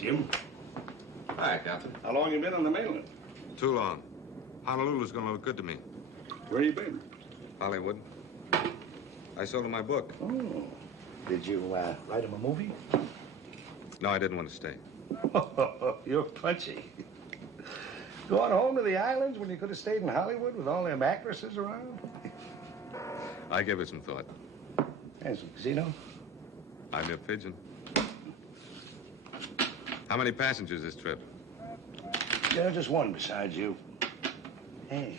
Jim? Hi, Captain. How long you been on the mainland? Too long. Honolulu's gonna look good to me. Where you been? Hollywood. I sold him my book. Oh. Did you write him a movie? No, I didn't want to stay. You're punchy. Going home to the islands when you could have stayed in Hollywood with all them actresses around? I gave it some thought. And some casino? I'm your pigeon. How many passengers this trip? Yeah, just one besides you. Hey.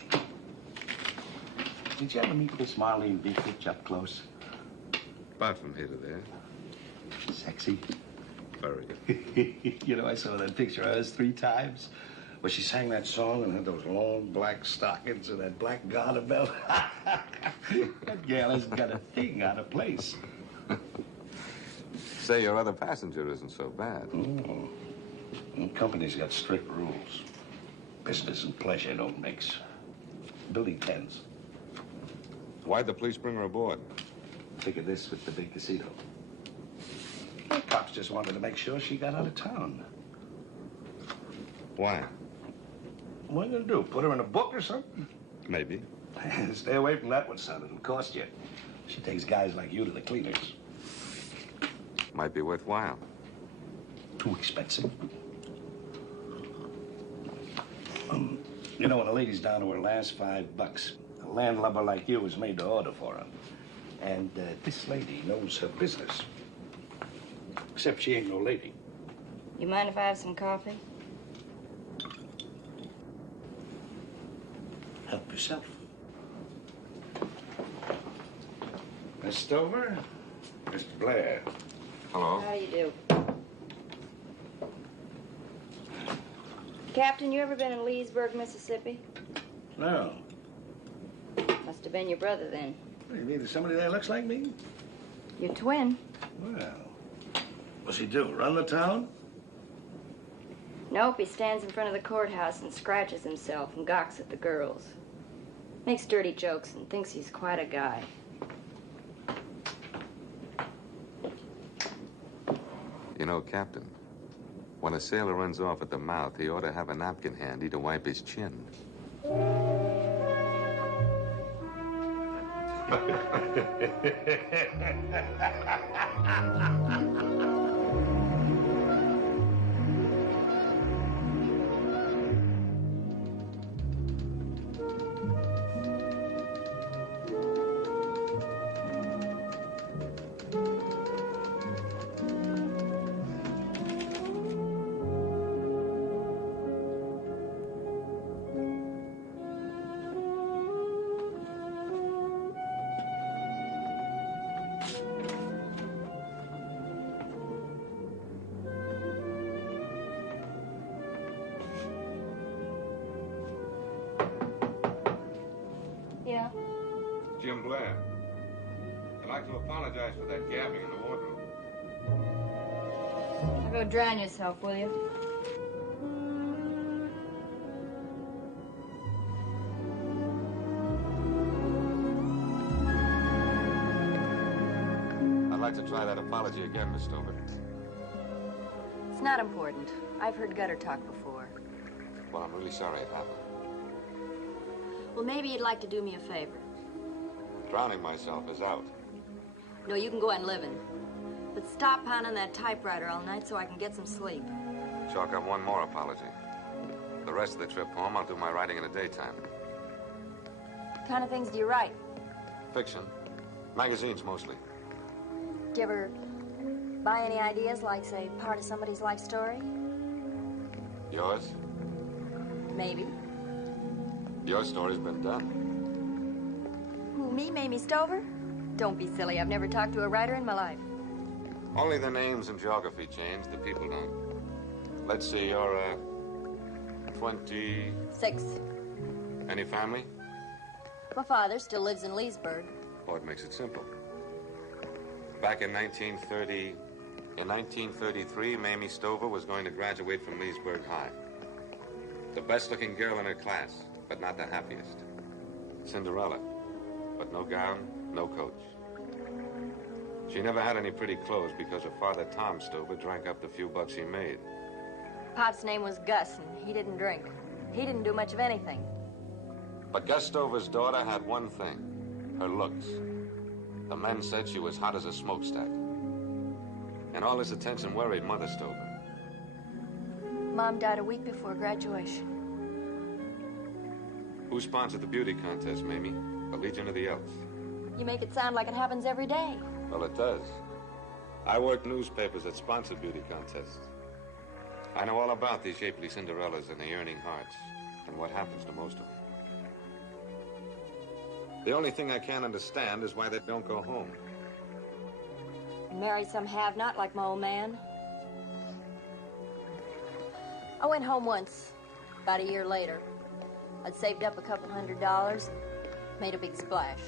Did you ever meet Miss Marlene Beekich up close? About from here to there. Sexy. Very. You know, I saw that picture of us 3 times. Where she sang that song and had those long black stockings and that black garter belt. That gal has got a thing out of place. Say your other passenger isn't so bad. Oh. And company's got strict rules. Business and pleasure don't mix. Building 10s. Why'd the police bring her aboard? Figured this with the big casino. The cops just wanted to make sure she got out of town. Why? What are you gonna do? Put her in a book or something? Maybe. Stay away from that one, son. It'll cost you. She takes guys like you to the cleaners. Might be worthwhile. Too expensive. You know, when a lady's down to her last $5, a landlubber like you is made to order for her. And this lady knows her business. Except she ain't no lady. You mind if I have some coffee? Help yourself. Miss Stover, Mr. Blair. Hello. How do you do? Captain, you ever been in Leesburg, Mississippi? No. Must have been your brother then. You mean there's somebody there looks like me? Your twin? Well, what's he do, run the town? Nope, he stands in front of the courthouse and scratches himself and gawks at the girls. Makes dirty jokes and thinks he's quite a guy. You know, Captain, when a sailor runs off at the mouth, he ought to have a napkin handy to wipe his chin. Jim Blair. I'd like to apologize for that gabbing in the wardroom. Now go drown yourself, will you? I'd like to try that apology again, Miss Stover. It's not important. I've heard gutter talk before. Well, I'm really sorry it happened. Well, maybe you'd like to do me a favor. Drowning myself is out. No, you can go on living. But stop pounding that typewriter all night so I can get some sleep. Chalk up one more apology. The rest of the trip home, I'll do my writing in the daytime. What kind of things do you write? Fiction. Magazines, mostly. Do you ever buy any ideas, like, say, part of somebody's life story? Yours? Maybe. Your story's been done. Who, me, Mamie Stover? Don't be silly. I've never talked to a writer in my life. Only the names and geography change. The people don't. Let's see, you're, 6. Any family? My father still lives in Leesburg. Oh, it makes it simple. Back in 1933, Mamie Stover was going to graduate from Leesburg High. The best-looking girl in her class, but not the happiest. Cinderella, but no gown, no coach. She never had any pretty clothes because her father, Tom Stover, drank up the few bucks he made. Pop's name was Gus, and he didn't drink. He didn't do much of anything. But Gus Stover's daughter had one thing, her looks. The men said she was hot as a smokestack. And all this attention worried Mother Stover. Mom died a week before graduation. Who sponsored the beauty contest, Mamie? The Legion of the Elks. You make it sound like it happens every day. Well, it does. I work newspapers that sponsor beauty contests. I know all about these shapely Cinderellas and the yearning hearts, and what happens to most of them. The only thing I can't understand is why they don't go home. Marry some have-not like my old man. I went home once, about a year later. I'd saved up a couple $100, made a big splash.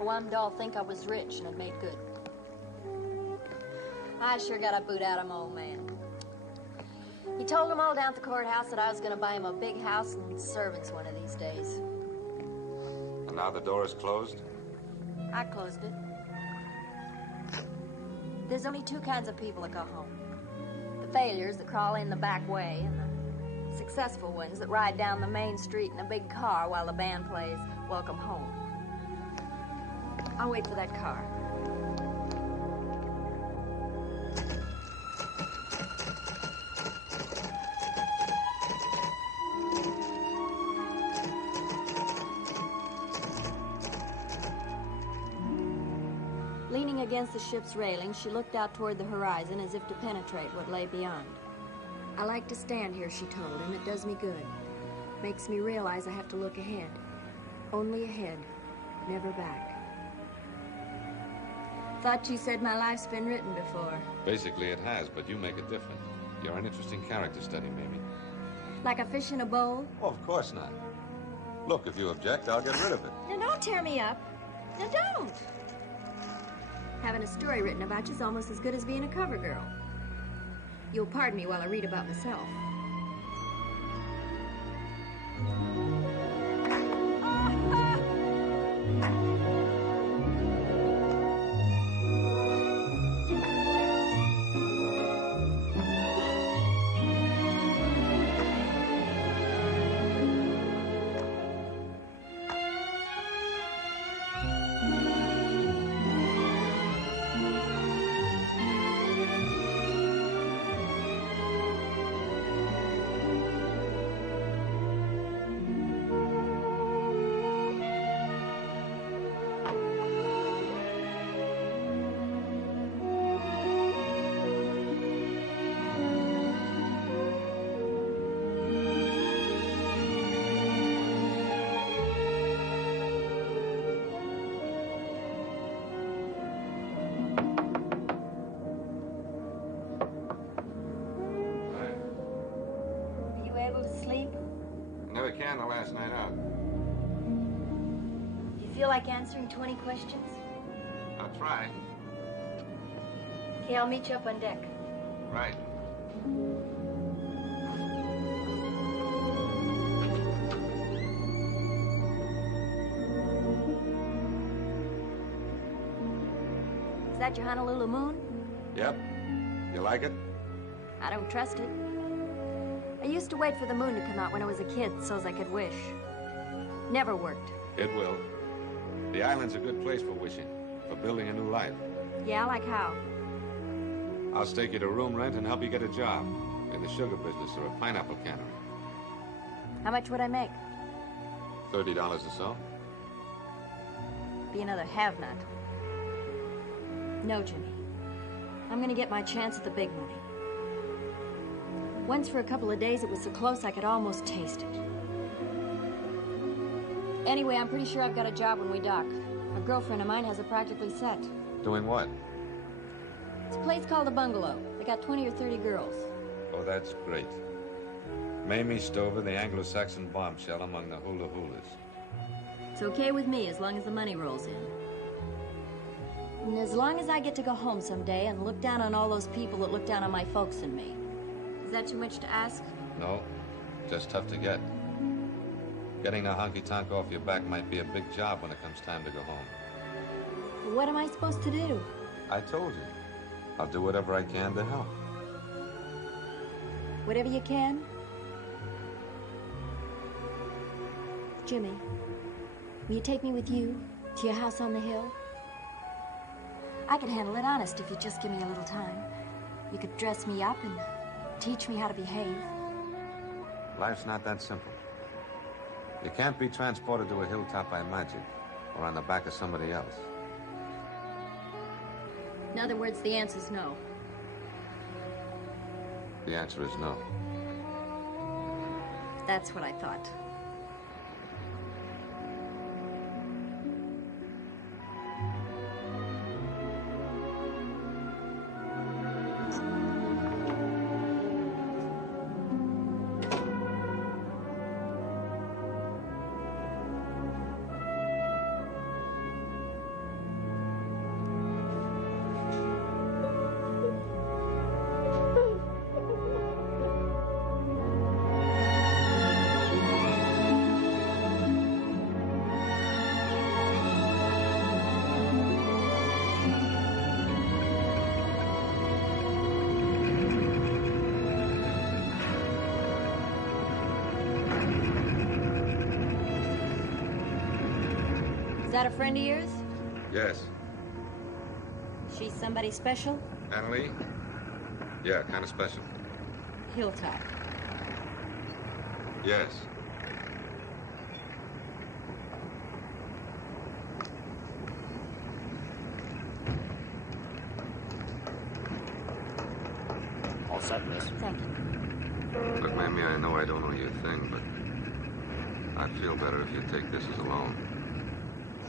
Oh, I'm doll think I was rich and had made good. I sure got a boot out of my old man. He told them all down at the courthouse that I was going to buy him a big house and servants one of these days. And now the door is closed? I closed it. There's only two kinds of people that go home. The failures that crawl in the back way, and the successful ones that ride down the main street in a big car while the band plays Welcome Home. I'll wait for that car. Leaning against the ship's railing, she looked out toward the horizon as if to penetrate what lay beyond. I like to stand here, she told him. It does me good. Makes me realize I have to look ahead. Only ahead, never back. Thought you said my life's been written before. Basically, it has, but you make it different. You're an interesting character study, Mamie. Like a fish in a bowl? Oh, of course not. Look, if you object, I'll get rid of it. Now, don't tear me up. Now, don't. Having a story written about you is almost as good as being a cover girl. You'll pardon me while I read about myself. Never can the last night out. You feel like answering 20 questions? I'll try. Okay, I'll meet you up on deck. Right. Is that your Honolulu moon? Yep. You like it? I don't trust it. I used to wait for the moon to come out when I was a kid so's I could wish. Never worked. It will. The island's a good place for wishing, for building a new life. Yeah, like how? I'll stake you to room rent and help you get a job in the sugar business or a pineapple cannery. How much would I make? $30 or so. Be another have-not. No, Jimmy. I'm gonna get my chance at the big money. Once for a couple of days, it was so close I could almost taste it. Anyway, I'm pretty sure I've got a job when we dock. A girlfriend of mine has it practically set. Doing what? It's a place called the Bungalow. They got 20 or 30 girls. Oh, that's great. Mamie Stover, the Anglo-Saxon bombshell among the hula-hulas. It's okay with me as long as the money rolls in. And as long as I get to go home someday and look down on all those people that look down on my folks and me. Is that too much to ask? No, just tough to get. Getting a honky-tonk off your back might be a big job when it comes time to go home. What am I supposed to do? I told you. I'll do whatever I can to help. Whatever you can? Jimmy, will you take me with you to your house on the hill? I can handle it honest if you just give me a little time. You could dress me up and teach me how to behave. Life's not that simple. You can't be transported to a hilltop by magic or on the back of somebody else. In other words, the answer's no. The answer is no. That's what I thought. Is that a friend of yours? Yes. She's somebody special? Annalie? Yeah, kind of special. Hilltop. Yes. All set, miss. Thank you. Look, Mamie, I know I don't know your thing, but I'd feel better if you'd take this as a loan.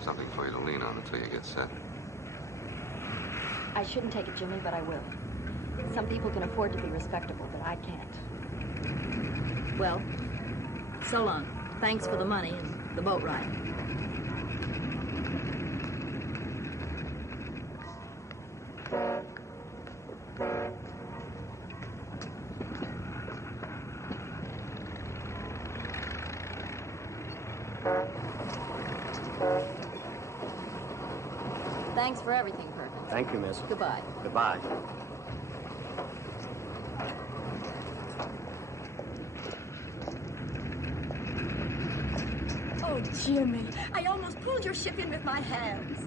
Something for you to lean on until you get set. I shouldn't take it, Jimmy, but I will. Some people can afford to be respectable, but I can't. Well, so long. Thanks for the money and the boat ride. Thanks for everything, Perkins. Thank you, miss. Goodbye. Goodbye. Oh, Jimmy, I almost pulled your ship in with my hands.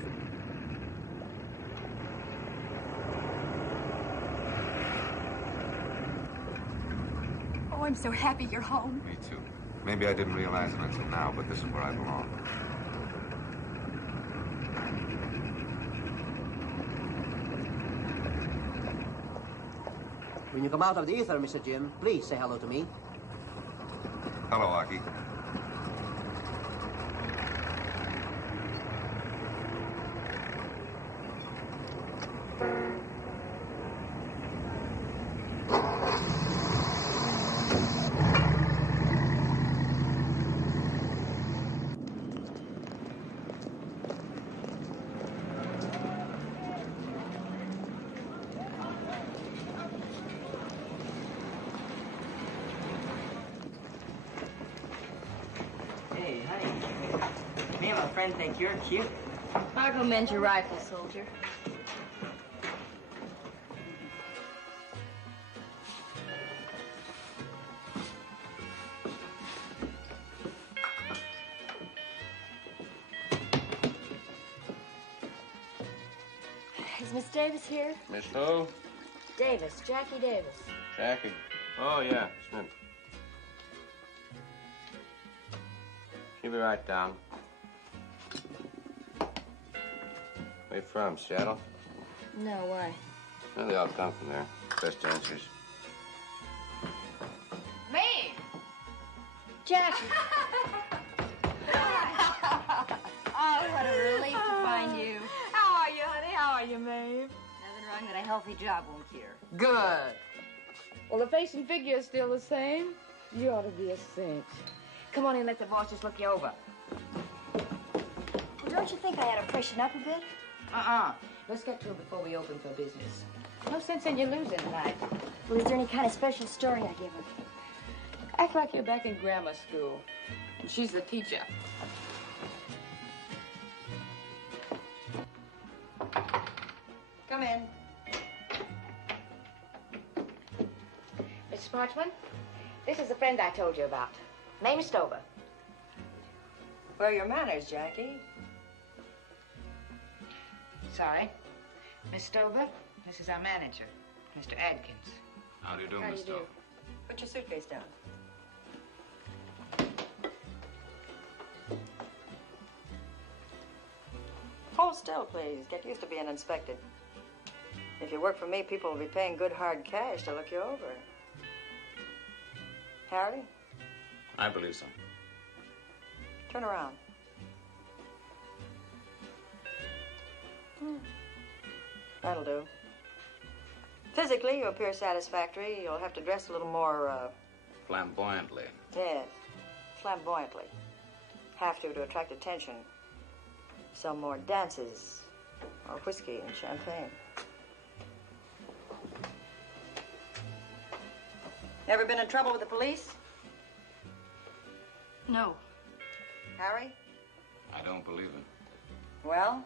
Oh, I'm so happy you're home. Me too. Maybe I didn't realize it until now, but this is where I belong. When you come out of the ether, Mr. Jim, please say hello to me. Hello, Aki. Me and my friend think you're cute. I'll go mend your rifle, soldier. Is Miss Davis here? Miss who? Davis, Jackie Davis. Jackie. Oh, yeah. Smith. She'll be right down. Where you from, Seattle? No, why? Well, they all come from there. Best answers. Me! Jackie! Oh, what a relief to find you. How are you, honey? How are you, Maeve? Nothing wrong that a healthy job won't cure. Good. Well, the face and figure is still the same. You ought to be a cinch. Come on in, let the boss just look you over. Well, don't you think I ought to freshen up a bit? Let's get to it before we open for business. No sense in you losing tonight. Well, is there any kind of special story I give him? Act like you're back in grammar school. And she's the teacher. Come in. Mrs. Parchman, this is the friend I told you about. Name's Stover. Where are your manners, Jackie? Sorry. Miss Stover, this is our manager, Mr. Adkins. How do you do, How do Miss you do? Stowe? Put your suitcase down. Hold still, please. Get used to being inspected. If you work for me, people will be paying good hard cash to look you over. Harry, I believe so. turn around. That'll do. Physically, you appear satisfactory. You'll have to dress a little more, Flamboyantly. yes, flamboyantly. Have to attract attention. Some more dances, or whiskey and champagne. Ever been in trouble with the police? No. Harry? I don't believe it. Well?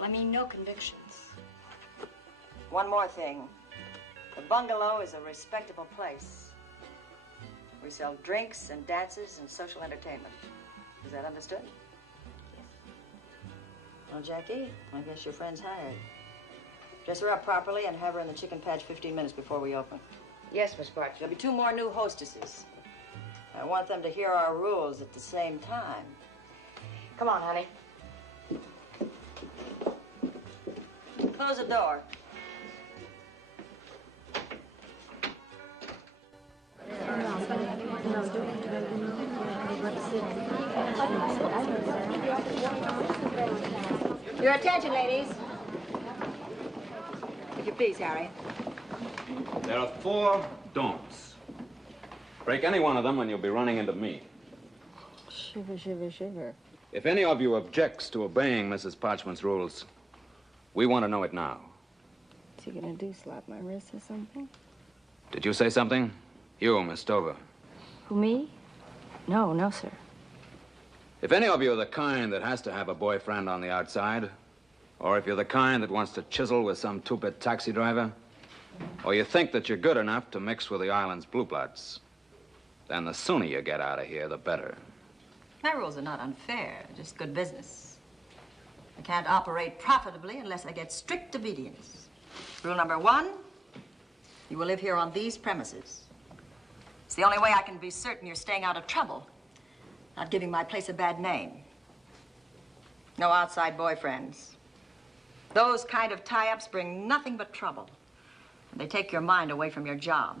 I mean, no convictions. One more thing. The bungalow is a respectable place. We sell drinks and dances and social entertainment. Is that understood? Yes. Well, Jackie, I guess your friend's hired. Dress her up properly and have her in the chicken patch 15 minutes before we open. Yes, Miss Parchman. There'll be 2 more new hostesses. I want them to hear our rules at the same time. Come on, honey. Close the door. Your attention, ladies. If you please, Harry. There are 4 don'ts. Break any one of them and you'll be running into me. Shiver, shiver, shiver. If any of you objects to obeying Mrs. Parchman's rules, we want to know it now. What's he gonna do, slap my wrist or something? Did you say something? You, Miss Stover. Who, me? No, no, sir. If any of you are the kind that has to have a boyfriend on the outside, or if you're the kind that wants to chisel with some two-bit taxi driver, or you think that you're good enough to mix with the island's blue bloods, then the sooner you get out of here, the better. My rules are not unfair, just good business. I can't operate profitably unless I get strict obedience. Rule number 1, you will live here on these premises. It's the only way I can be certain you're staying out of trouble, not giving my place a bad name. No outside boyfriends. Those kind of tie-ups bring nothing but trouble. And they take your mind away from your job.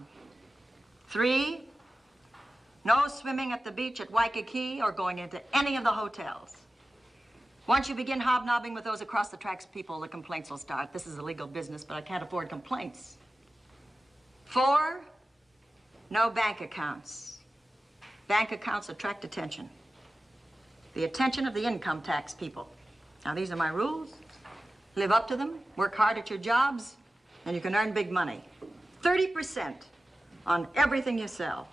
3, no swimming at the beach at Waikiki or going into any of the hotels. Once you begin hobnobbing with those across the tracks people, the complaints will start. This is a legal business, but I can't afford complaints. 4, no bank accounts. Bank accounts attract attention. The attention of the income tax people. Now, these are my rules. Live up to them, work hard at your jobs, and you can earn big money. 30% on everything you sell.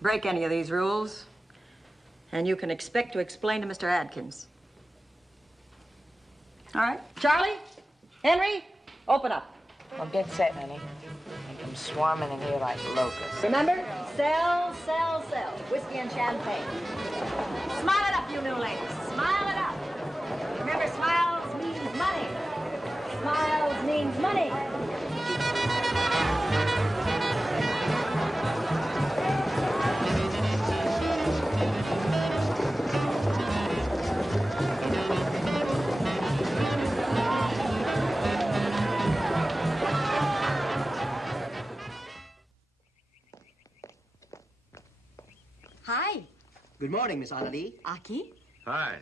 Break any of these rules, And you can expect to explain to Mr. Adkins. All right. Charlie? Henry? Open up. Well, get set, honey. They come swarming in here like locusts. Remember? Sell, sell, sell. Whiskey and champagne. Smile it up, you new ladies. Smile it up. Remember, smiles means money. Smiles means money. Hi. Good morning, Miss Annalie. Aki. Hi.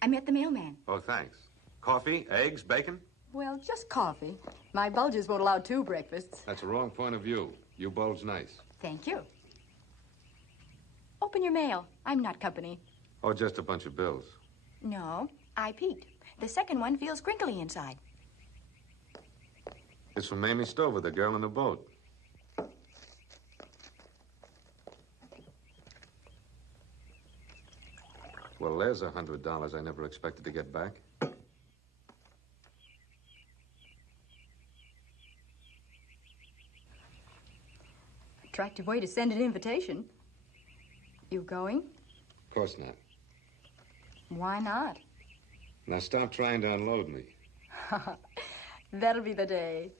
I met the mailman. Oh, thanks. Coffee, eggs, bacon? Well, just coffee. My bulges won't allow 2 breakfasts. That's a wrong point of view. You bulge nice. Thank you. Open your mail. I'm not company. Oh, just a bunch of bills. No, I Pete. The second one feels crinkly inside. It's from Mamie Stover, the girl in the boat. Well, there's $100 I never expected to get back. Attractive way to send an invitation. You going? Of course not. Why not? Now stop trying to unload me. That'll be the day.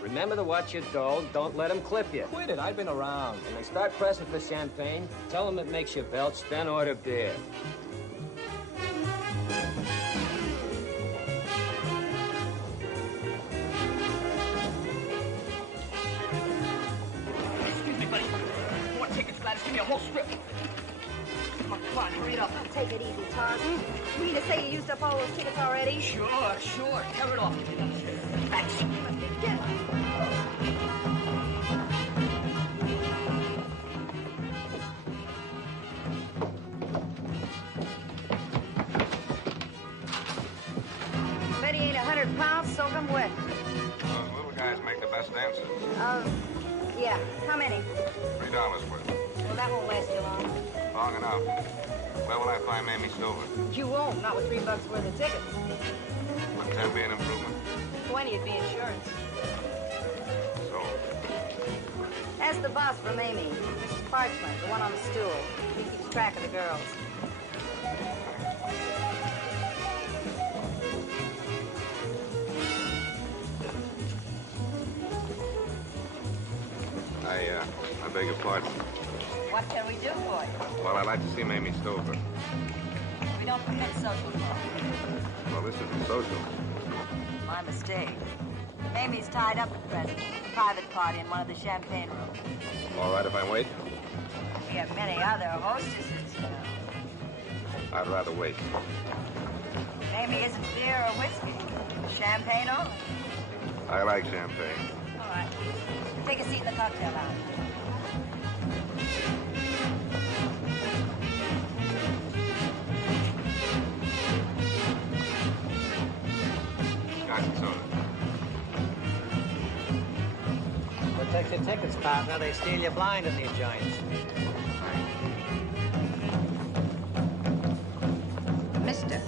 Remember to watch your dough. Don't let them clip you. Quit it. I've been around. When they start pressing for champagne, tell them it makes you belch, then order beer. Excuse me, buddy. More tickets, Gladys. Give me a whole strip. Come on, hurry it up. Take it easy, Tarzan. You mean to say you used up all those tickets already? Sure. Tear it off. Thanks. Get Betty ain't 100 pounds, soak 'em wet. Those little guys make the best dancers. Yeah. How many? $3 worth. Well, that won't last you long. Long enough. Where will I find Mamie Stover? You won't, not with $3 worth of tickets. Wouldn't that be an improvement? 20 would be insurance. So, Ask the boss from Amy, Mrs. Parchment, the one on the stool. He keeps track of the girls. I beg your pardon. What can we do for you? Well, I'd like to see Mamie Stover. We don't permit social calls. Well, this isn't social. My mistake. Amy's tied up at present. Private party in one of the champagne rooms. All right if I wait? We have many other hostesses, you know. I'd rather wait. Amy isn't beer or whiskey. Champagne only. I like champagne. All right. Take a seat in the cocktail lounge. Scotch and soda. Protect your tickets, partner. They steal you blind in these joints. Mister,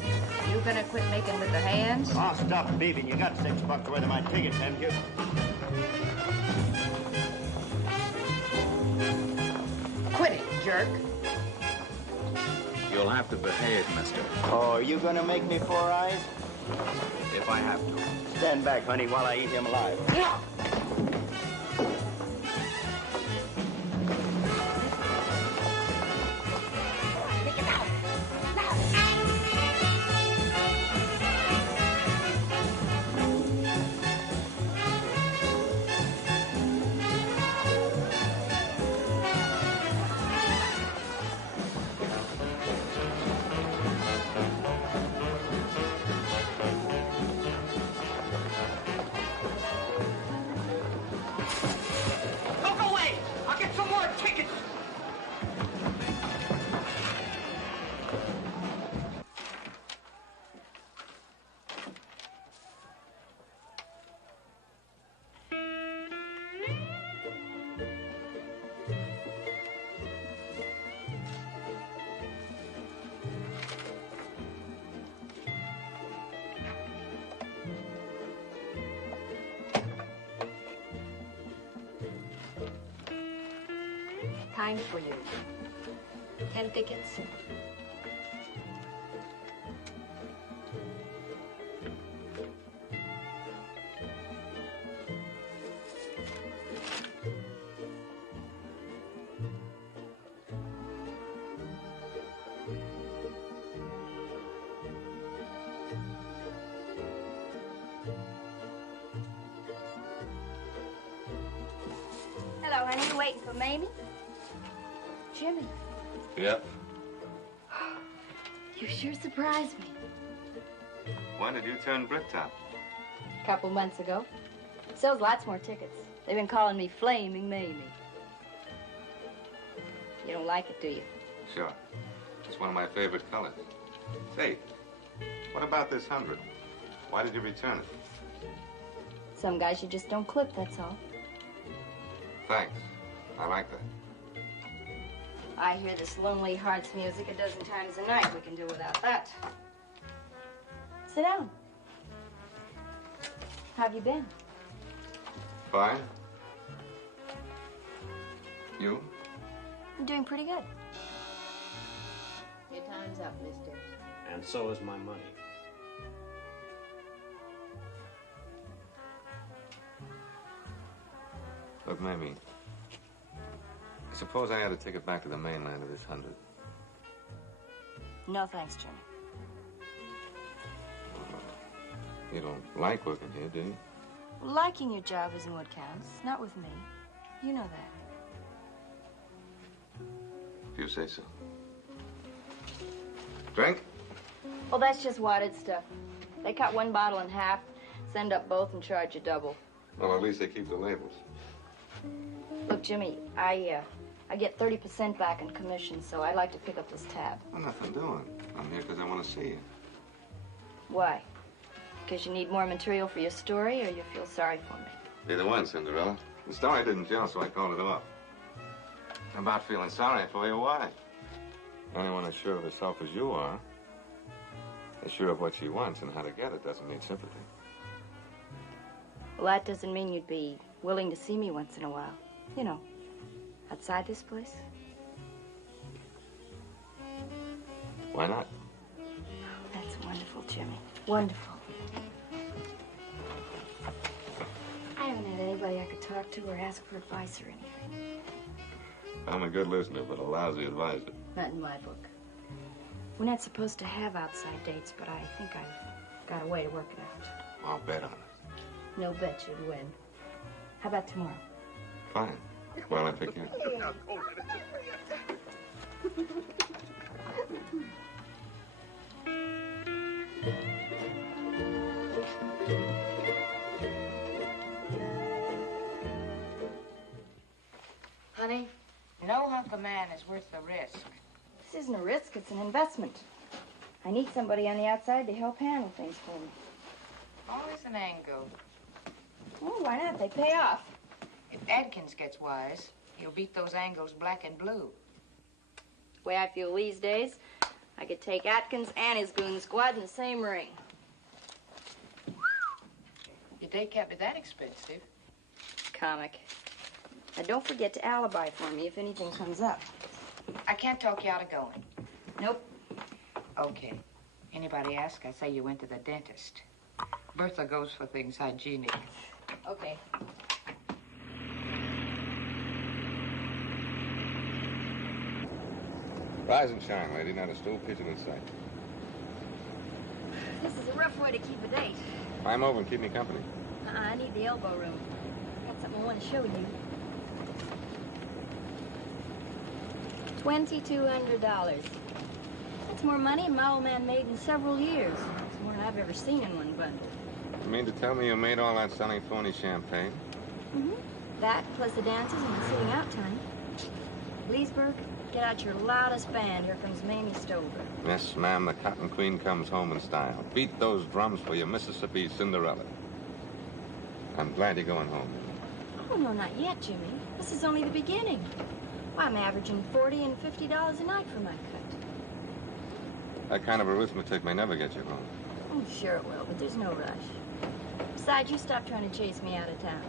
you gonna quit making with the hands? Oh, stop beeping. You got $6 worth of my tickets, haven't you? Quit it, jerk. You'll have to behave, mister. Oh, are you gonna make me 4 eyes? If I have to. Stand back, honey, while I eat him alive. Don't go away! I'll get some more tickets! Time for you. 10 tickets. Hello, honey. You waiting for Mamie? Jimmy, Yep. you sure surprised me. When did you turn Brit-top? A couple months ago. Sells lots more tickets. They've been calling me Flaming Mamie. You don't like it, do you? Sure. It's one of my favorite colors. Say, what about this 100? Why did you return it? Some guys you just don't clip, that's all. Thanks. I like that. I hear this Lonely Hearts music a dozen times a night. We can do without that. Sit down. How have you been? Fine. You? I'm doing pretty good. Your time's up, mister. And so is my money. Look, Mamie, suppose I had to take it back to the mainland of this 100. No thanks, Jimmy. You don't like working here, do you? Liking your job isn't what counts. Not with me. You know that. If you say so. Drink? Well, that's just wadded stuff. They cut one bottle in half, send up both, and charge you double. Well, at least they keep the labels. Look, Jimmy, I get 30% back in commission, so I'd like to pick up this tab. Well, nothing doing. I'm here because I want to see you. Why? Because you need more material for your story, or you feel sorry for me? Either one, Cinderella. The story didn't gel, so I called it off. About feeling sorry for you, why? Anyone as sure of herself as you are, is sure of what she wants and how to get it, doesn't need sympathy. Well, that doesn't mean you'd be willing to see me once in a while. You know, outside this place. Why not? That's wonderful, Jimmy. Wonderful. I haven't had anybody I could talk to or ask for advice or anything. I'm a good listener, but a lousy advisor. Not in my book. We're not supposed to have outside dates, but I think I've got a way to work it out. I'll bet on it. No bet you'd win. How about tomorrow? Fine. Well, I pick you. Honey, no hunk of man is worth the risk. This isn't a risk, it's an investment. I need somebody on the outside to help handle things for me. Always an angle. Oh, why not? They pay off. If Adkins gets wise, he'll beat those angles black and blue. The way I feel these days, I could take Atkins and his goon squad in the same ring. Your day can't be that expensive. Comic. Now, don't forget to alibi for me if anything comes up. I can't talk you out of going. Nope. Okay. Anybody ask, I say you went to the dentist. Bertha goes for things hygienic. Okay. Rise and shine, lady. Not a stool pigeon in sight. This is a rough way to keep a date. Climb over and keep me company. I need the elbow room. Got something I want to show you. $2,200. That's more money than my old man made in several years. It's more than I've ever seen in one bundle. You mean to tell me you made all that selling phony champagne? Mm-hmm. That, plus the dances and the sitting out time. Leesburg, get out your loudest band. Here comes Mamie Stover. Yes, ma'am, the Cotton Queen comes home in style. Beat those drums for your Mississippi Cinderella. I'm glad you're going home. Oh, no, not yet, Jimmy. This is only the beginning. Why, I'm averaging $40 and $50 a night for my cut. That kind of arithmetic may never get you home. Oh, sure it will, but there's no rush. Besides, you stop trying to chase me out of town.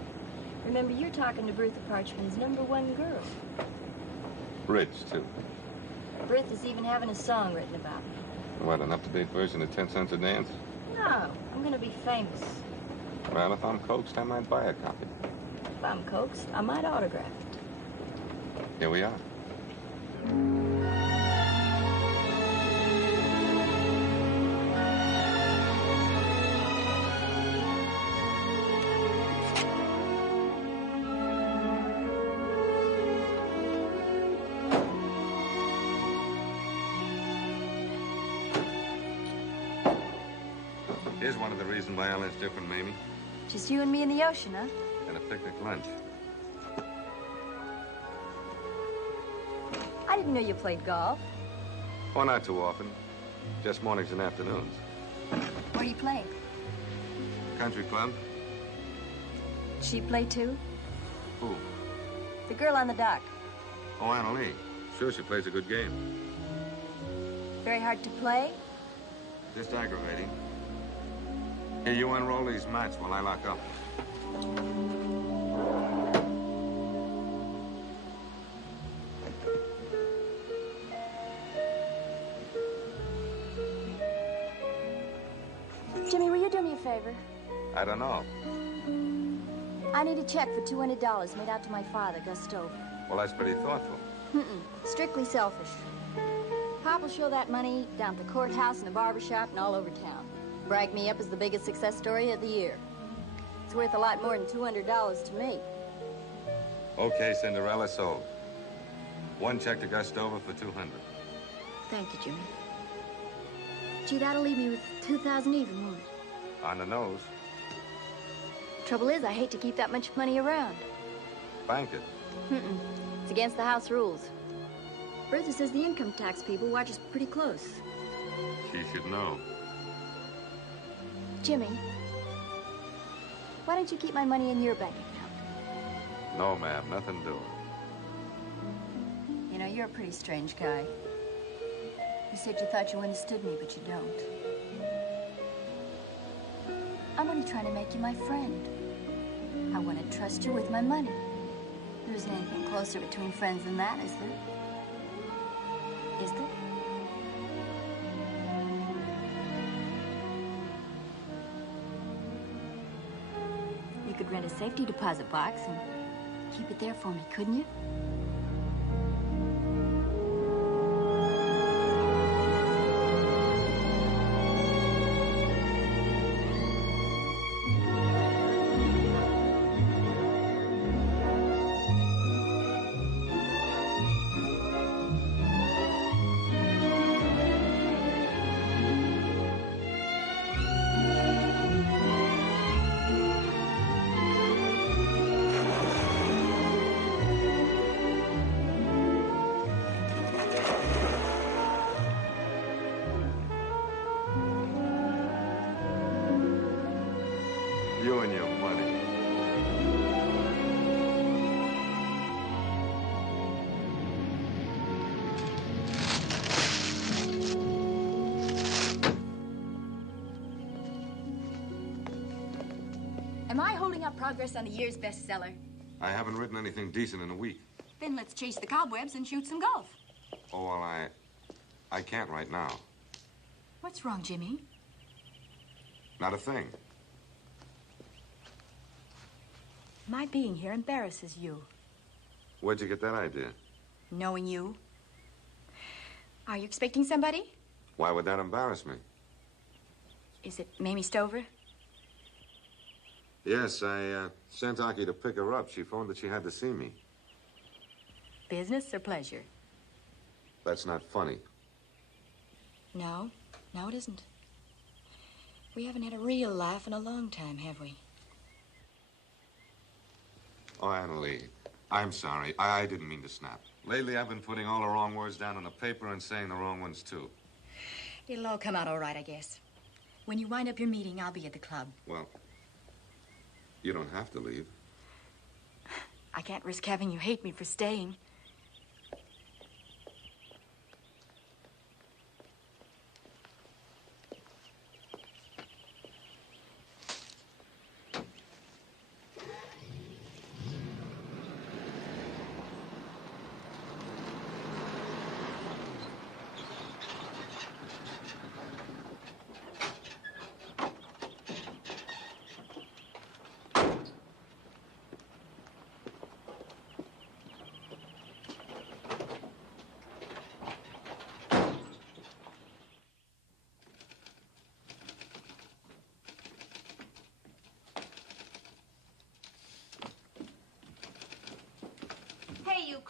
Remember, you're talking to Bertha Parchman's #1 girl. Rich, too. Bertha's even having a song written about me. What, an up-to-date version of 10 cents a dance? No, I'm gonna be famous. Well, if I'm coaxed, I might buy a copy. If I'm coaxed, I might autograph it. Here we are. Here's one of the reasons why Ellen's different, Mamie. Just you and me in the ocean, huh? And a picnic lunch. I didn't know you played golf. Oh, not too often. Just mornings and afternoons. Where do you play? Country club? She play too? Who? The girl on the dock. Oh, Anna Lee. Sure, she plays a good game. Very hard to play? Just aggravating. Here, you unroll these mats while I lock up. Jimmy, will you do me a favor? I don't know. I need a check for $200 made out to my father, Gus Stover. Well, that's pretty thoughtful. Strictly selfish. Pop will show that money down at the courthouse and the barbershop and all over town. Brag me up as the biggest success story of the year. It's worth a lot more than $200 to me. Okay, Cinderella, sold. One check to Gus Stover for $200. Thank you, Jimmy. Gee, that'll leave me with $2,000 even, won't it? On the nose. Trouble is, I hate to keep that much money around. Bank it. It's against the house rules. Bertha says the income tax people watch us pretty close. She should know. Jimmy, why don't you keep my money in your bank account? No, ma'am, nothing doing. You know, you're a pretty strange guy. You said you thought you understood me, but you don't. I'm only trying to make you my friend. I want to trust you with my money. There isn't anything closer between friends than that, is there? Is there? You could rent a safety deposit box and keep it there for me, couldn't you? You and your money. Am I holding up progress on the year's bestseller? I haven't written anything decent in a week. Then let's chase the cobwebs and shoot some golf. Oh, well, I can't right now. What's wrong, Jimmy? Not a thing. My being here embarrasses you. Where'd you get that idea? Knowing you. Are you expecting somebody? Why would that embarrass me? Is it Mamie Stover? Yes, I sent Aki to pick her up. She phoned that she had to see me. Business or pleasure? That's not funny. No, it isn't. We haven't had a real laugh in a long time, have we? Oh, Anna Lee, I'm sorry. I didn't mean to snap. Lately, I've been putting all the wrong words down on the paper and saying the wrong ones, too. It'll all come out all right, I guess. When you wind up your meeting, I'll be at the club. Well, you don't have to leave. I can't risk having you hate me for staying.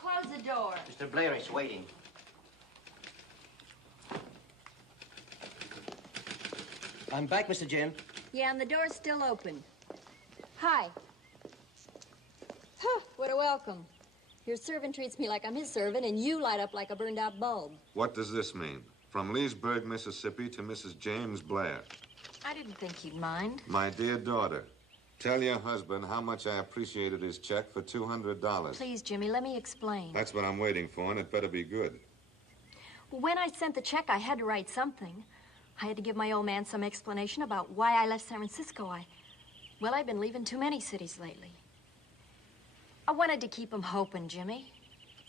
Close the door. Mr. Blair is waiting. I'm back, Mr. Jim. Yeah, and the door's still open. Hi. Huh, what a welcome. Your servant treats me like I'm his servant, and you light up like a burned-out bulb. What does this mean? From Leesburg, Mississippi to Mrs. James Blair. I didn't think you'd mind. My dear daughter, tell your husband how much I appreciated his check for $200. Please, Jimmy, let me explain. That's what I'm waiting for, and it better be good. Well, when I sent the check, I had to write something. I had to give my old man some explanation about why I left San Francisco. Well, I've been leaving too many cities lately. I wanted to keep him hoping, Jimmy.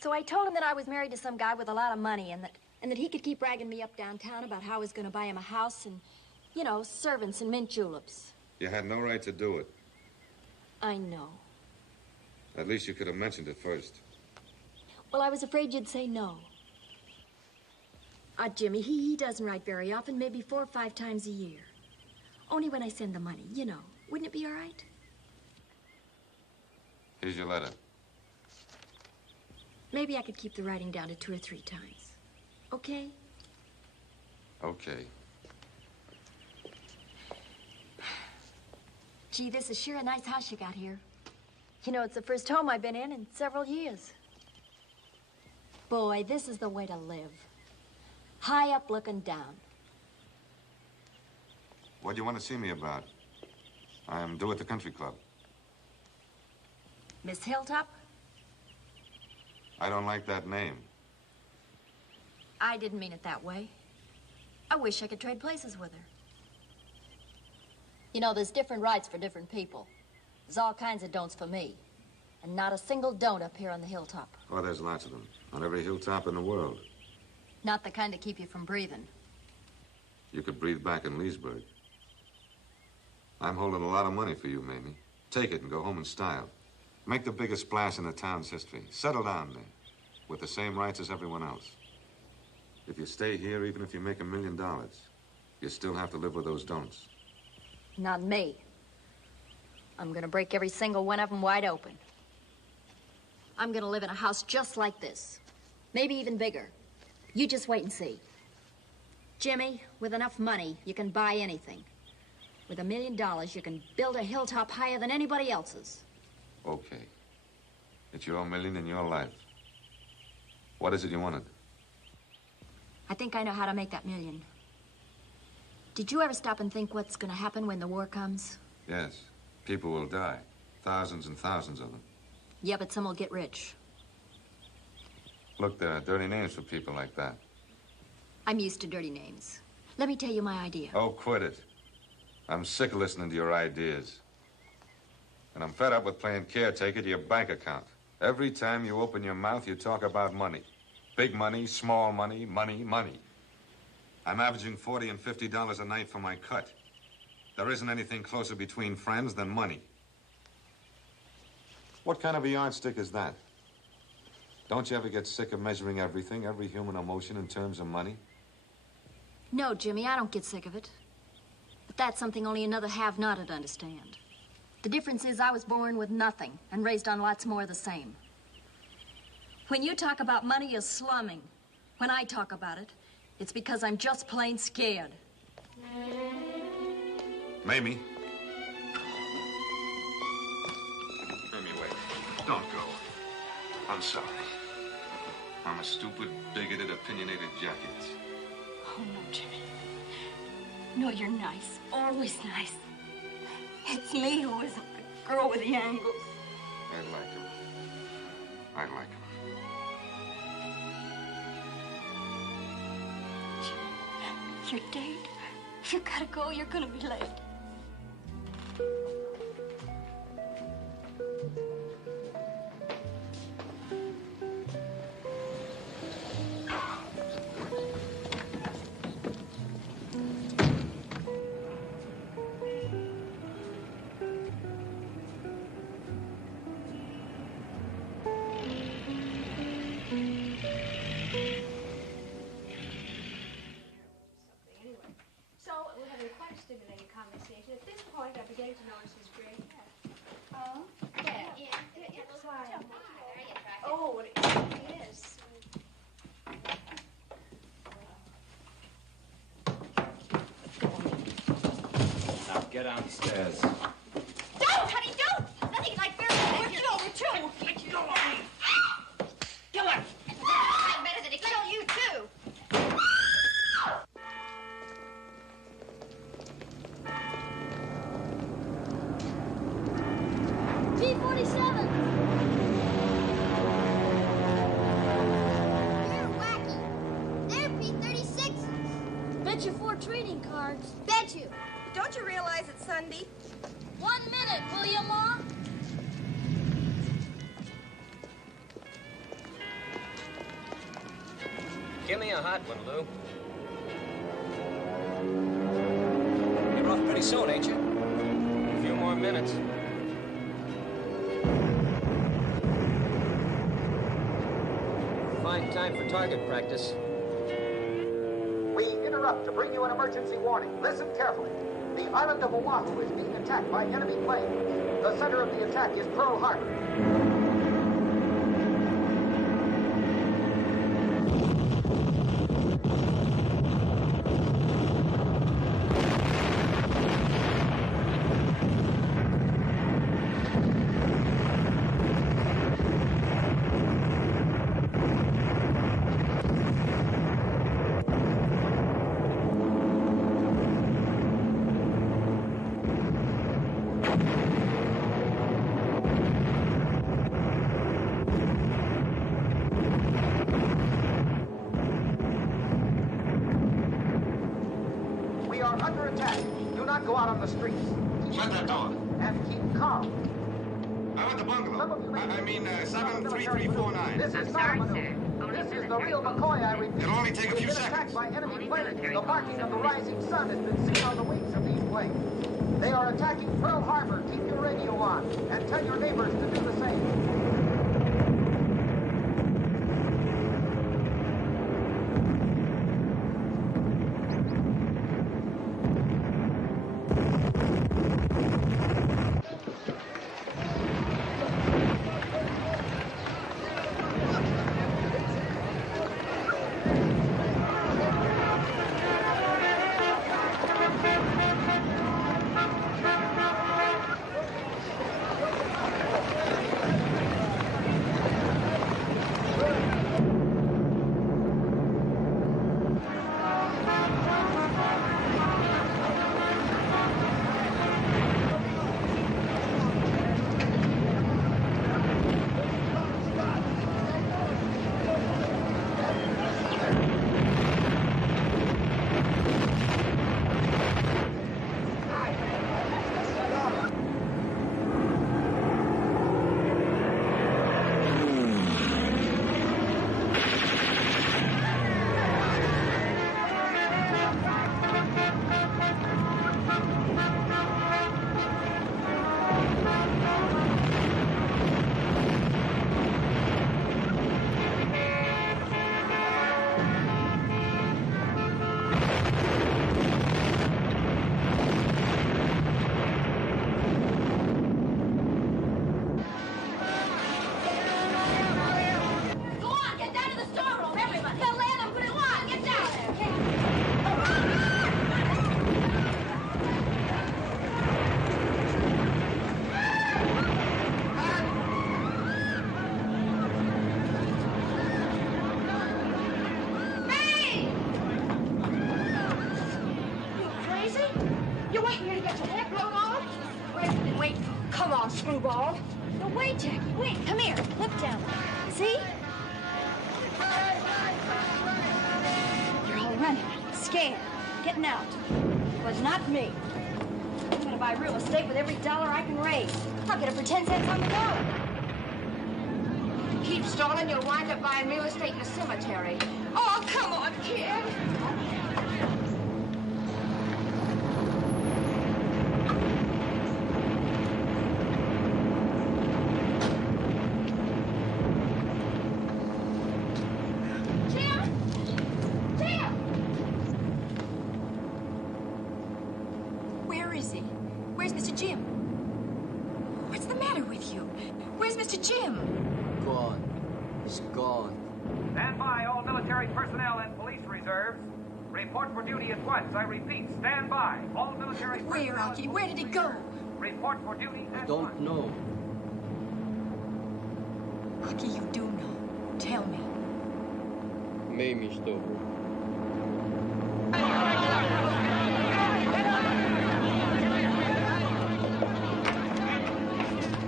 So I told him that I was married to some guy with a lot of money and that he could keep bragging me up downtown about how I was going to buy him a house and, you know, servants and mint juleps. You had no right to do it. I know. At least you could have mentioned it first. Well, I was afraid you'd say no. Jimmy, he doesn't write very often, maybe 4 or 5 times a year. Only when I send the money, you know. Wouldn't it be all right? Here's your letter. Maybe I could keep the writing down to 2 or 3 times. Okay? Okay. Gee, this is sure a nice house you got here. You know, it's the first home I've been in several years. Boy, this is the way to live. High up looking down. What do you want to see me about? I'm due at the country club. Miss Hilltop? I don't like that name. I didn't mean it that way. I wish I could trade places with her. You know, there's different rights for different people. There's all kinds of don'ts for me. And not a single don't up here on the hilltop. Oh, there's lots of them. On every hilltop in the world. Not the kind that keep you from breathing. You could breathe back in Leesburg. I'm holding a lot of money for you, Mamie. Take it and go home in style. Make the biggest splash in the town's history. Settle down there with the same rights as everyone else. If you stay here, even if you make $1 million, you still have to live with those don'ts. Not me. I'm gonna break every single one of them wide open. I'm gonna live in a house just like this. Maybe even bigger. You just wait and see. Jimmy, with enough money, you can buy anything. With $1 million, you can build a hilltop higher than anybody else's. Okay. It's your million in your life. What is it you wanted? I think I know how to make that $1 million. Did you ever stop and think what's gonna happen when the war comes? Yes. People will die. Thousands and thousands of them. Yeah, but some will get rich. Look, there are dirty names for people like that. I'm used to dirty names. Let me tell you my idea. Oh, quit it. I'm sick of listening to your ideas. And I'm fed up with playing caretaker to your bank account. Every time you open your mouth, you talk about money. Big money, small money, money, money. I'm averaging $40 and $50 a night for my cut. There isn't anything closer between friends than money. What kind of a yardstick is that? Don't you ever get sick of measuring everything, every human emotion in terms of money? No, Jimmy, I don't get sick of it. But that's something only another have-not'd understand. The difference is I was born with nothing and raised on lots more of the same. When you talk about money, you're slumming. When I talk about it, it's because I'm just plain scared. Mamie. Mamie, wait. Don't go. I'm sorry. I'm a stupid, bigoted, opinionated jackass. Oh, no, Jimmy. No, you're nice. Always nice. It's me who is the girl with the angles. I like him. I like him. Your date? You gotta go. You're gonna be late. So, we're having quite a stimulating conversation. Get downstairs. Don't, honey, don't! Nothing like very good. Get over, too! Let go of me! Come on! I better than to kill you, too! P-47! You're wacky. They're P-36s. Bet you 4 trading cards. Bet you. Don't you realize it's Sunday? 1 minute, will you, Ma? Give me a hot one, Lou. You're off pretty soon, ain't you? A few more minutes. Fine time for target practice. We interrupt to bring you an emergency warning. Listen carefully. The island of Oahu is being attacked by enemy planes. The center of the attack is Pearl Harbor. Under attack. Do not go out on the streets. Shut that door. And keep calm. I want the bungalow. I mean, 73349. This is not a maneuver. This is the real McCoy, I repeat. It'll only take a few We've been seconds. attacked by enemy planes. The marking of the rising sun has been seen on the wings of these planes. They are attacking Pearl Harbor. Keep your radio on and tell your neighbors to do the same. Screwball. No, wait, Jackie, wait. Come here. Look down. See? You're all running, scared, getting out. It was not me. I'm going to buy real estate with every dollar I can raise. I'll get it for 10 cents on the dollar. Keep stalling, you'll wind up buying real estate in a cemetery. Oh, come on, kid. Where is he? Where's Mr. Jim? What's the matter with you? Where's Mr. Jim? Gone. He's gone. Stand by, all military personnel and police reserves. Report for duty at once. I repeat, stand by. All military... Where, Rocky? Where did he go? Report for duty at I don't know. Rocky, you do know. Tell me. Mamie Stover.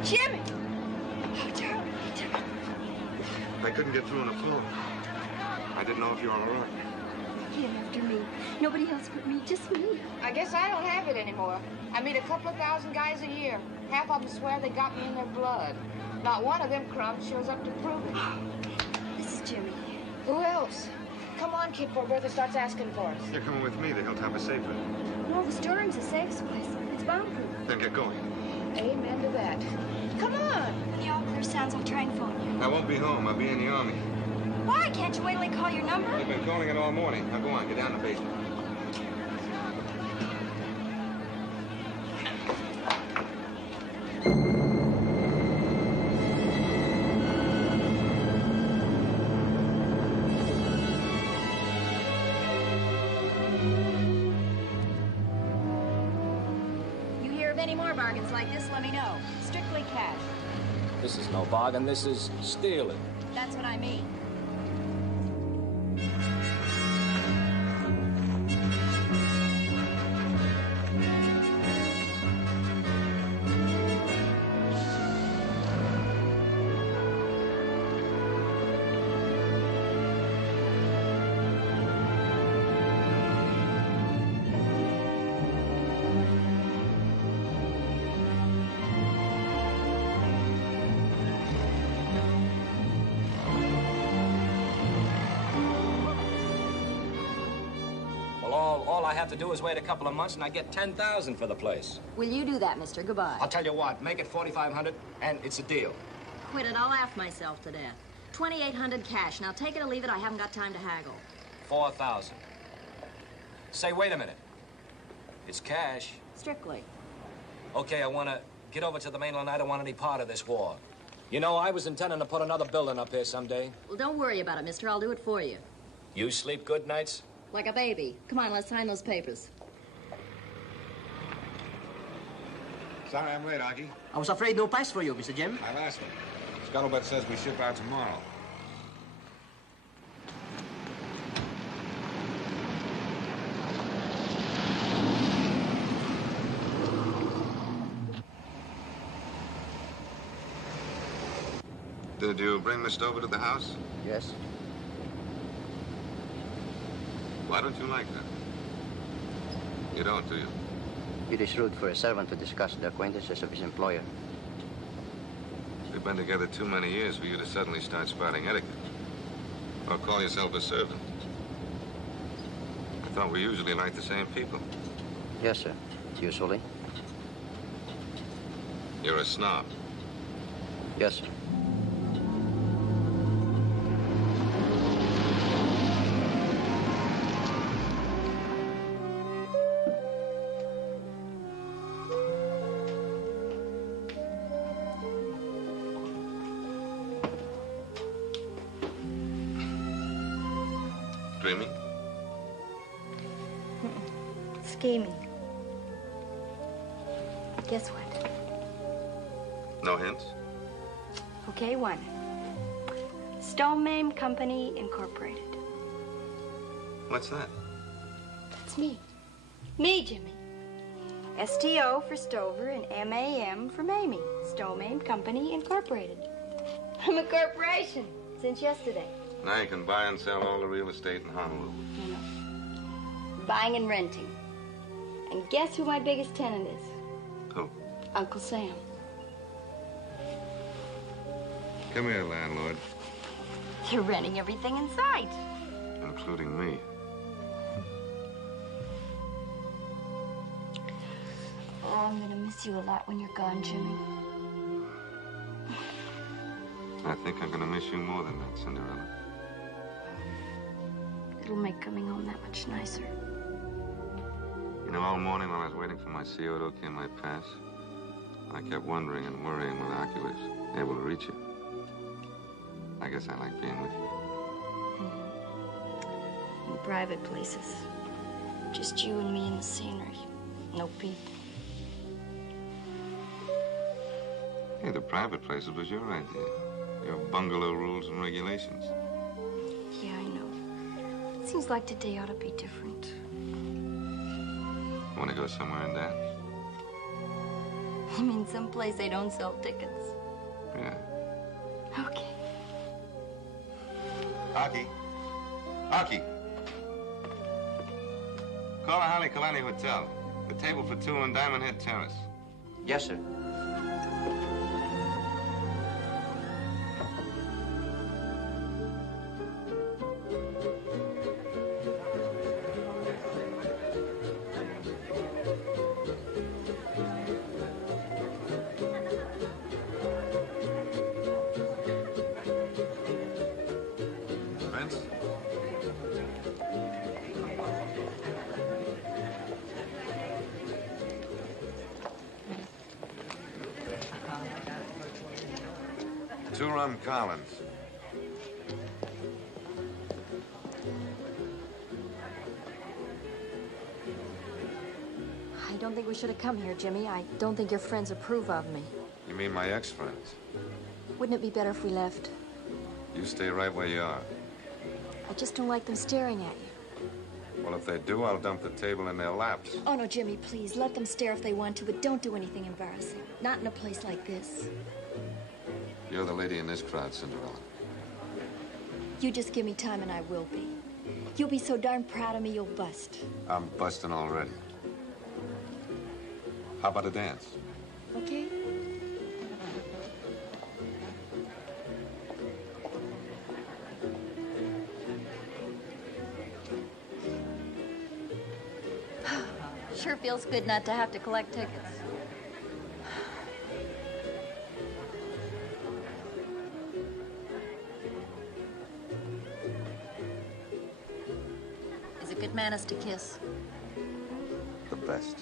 Jimmy! Oh, Charlie. I couldn't get through on the phone. I didn't know if you were all right. Came after me. Nobody else but me, just me. I guess I don't have it anymore. I meet a couple of thousand guys a year. Half of them swear they got me in their blood. Not one of them crumbs shows up to prove it. This is Jimmy. Who else? Come on, kid, before Bertha starts asking for us. You're coming with me. The hilltop is safer. No, the storeroom's the safest place. It's bomb-proof. Then get going. Amen to that. Come on. When the all clear sounds, I'll try and phone you. I won't be home. I'll be in the Army. Why? Can't you wait till I call your number? They've been calling it all morning. Now go on. Get down to the basement. You hear of any more bargains like this, let me know. Strictly cash. This is no bargain. This is stealing. That's what I mean. All I have to do is wait a couple of months and I get $10,000 for the place. Will you do that, mister? Goodbye. I'll tell you what, make it $4,500 and it's a deal. Quit it. I'll laugh myself to death. $2,800 cash. Now take it or leave it. I haven't got time to haggle. 4,000. Say, wait a minute. It's cash. Strictly. Okay, I want to get over to the mainland. I don't want any part of this war. You know, I was intending to put another building up here someday. Well, don't worry about it, mister. I'll do it for you. You sleep good nights? Like a baby. Come on, let's sign those papers. Sorry I'm late, Augie. I was afraid no pass for you, Mr. Jim. I've asked them. Scuttlebutt says we ship out tomorrow. Did you bring Miss Stover to the house? Yes. Why don't you like her? You don't, do you? It is rude for a servant to discuss the acquaintances of his employer. We've been together too many years for you to suddenly start spouting etiquette. Or call yourself a servant. I thought we usually liked the same people. Yes, sir. Usually. You're a snob. Yes, sir. Dreaming? Scheming. Guess what? No hints? Okay, one. Stone Company Incorporated. What's that? That's me. Me, Jimmy. STO for Stover and MAM for Mamie. Stone Company Incorporated. I'm a corporation since yesterday. Now you can buy and sell all the real estate in Honolulu. You know, buying and renting. And guess who my biggest tenant is? Who? Uncle Sam. Come here, landlord. They're renting everything in sight. Including me. Oh, I'm gonna miss you a lot when you're gone, Jimmy. I think I'm gonna miss you more than that, Cinderella. It'll make coming home that much nicer. You know, all morning while I was waiting for my CO to my pass, I kept wondering and worrying whether Aki was able to reach you. I guess I like being with you. In private places. Just you and me and the scenery. No people. Hey, the private places was your idea. Your bungalow rules and regulations. Yeah, I know. It seems like today ought to be different. Want to go somewhere and dance? You mean someplace they don't sell tickets? Yeah. Okay. Aki. Aki. Call the Harley Kalani Hotel. The table for two on Diamond Head Terrace. Yes, sir. Prince? Two rum Collins. I don't think we should have come here, Jimmy. I don't think your friends approve of me. You mean my ex-friends? Wouldn't it be better if we left? You stay right where you are. I just don't like them staring at you. Well, if they do, I'll dump the table in their laps. Oh, no, Jimmy, please. Let them stare if they want to, but don't do anything embarrassing. Not in a place like this. You're the lady in this crowd, Cinderella. You just give me time and I will be. You'll be so darn proud of me, you'll bust. I'm busting already. How about a dance? Okay? Sure feels good not to have to collect tickets. Is it good manners to kiss? The best.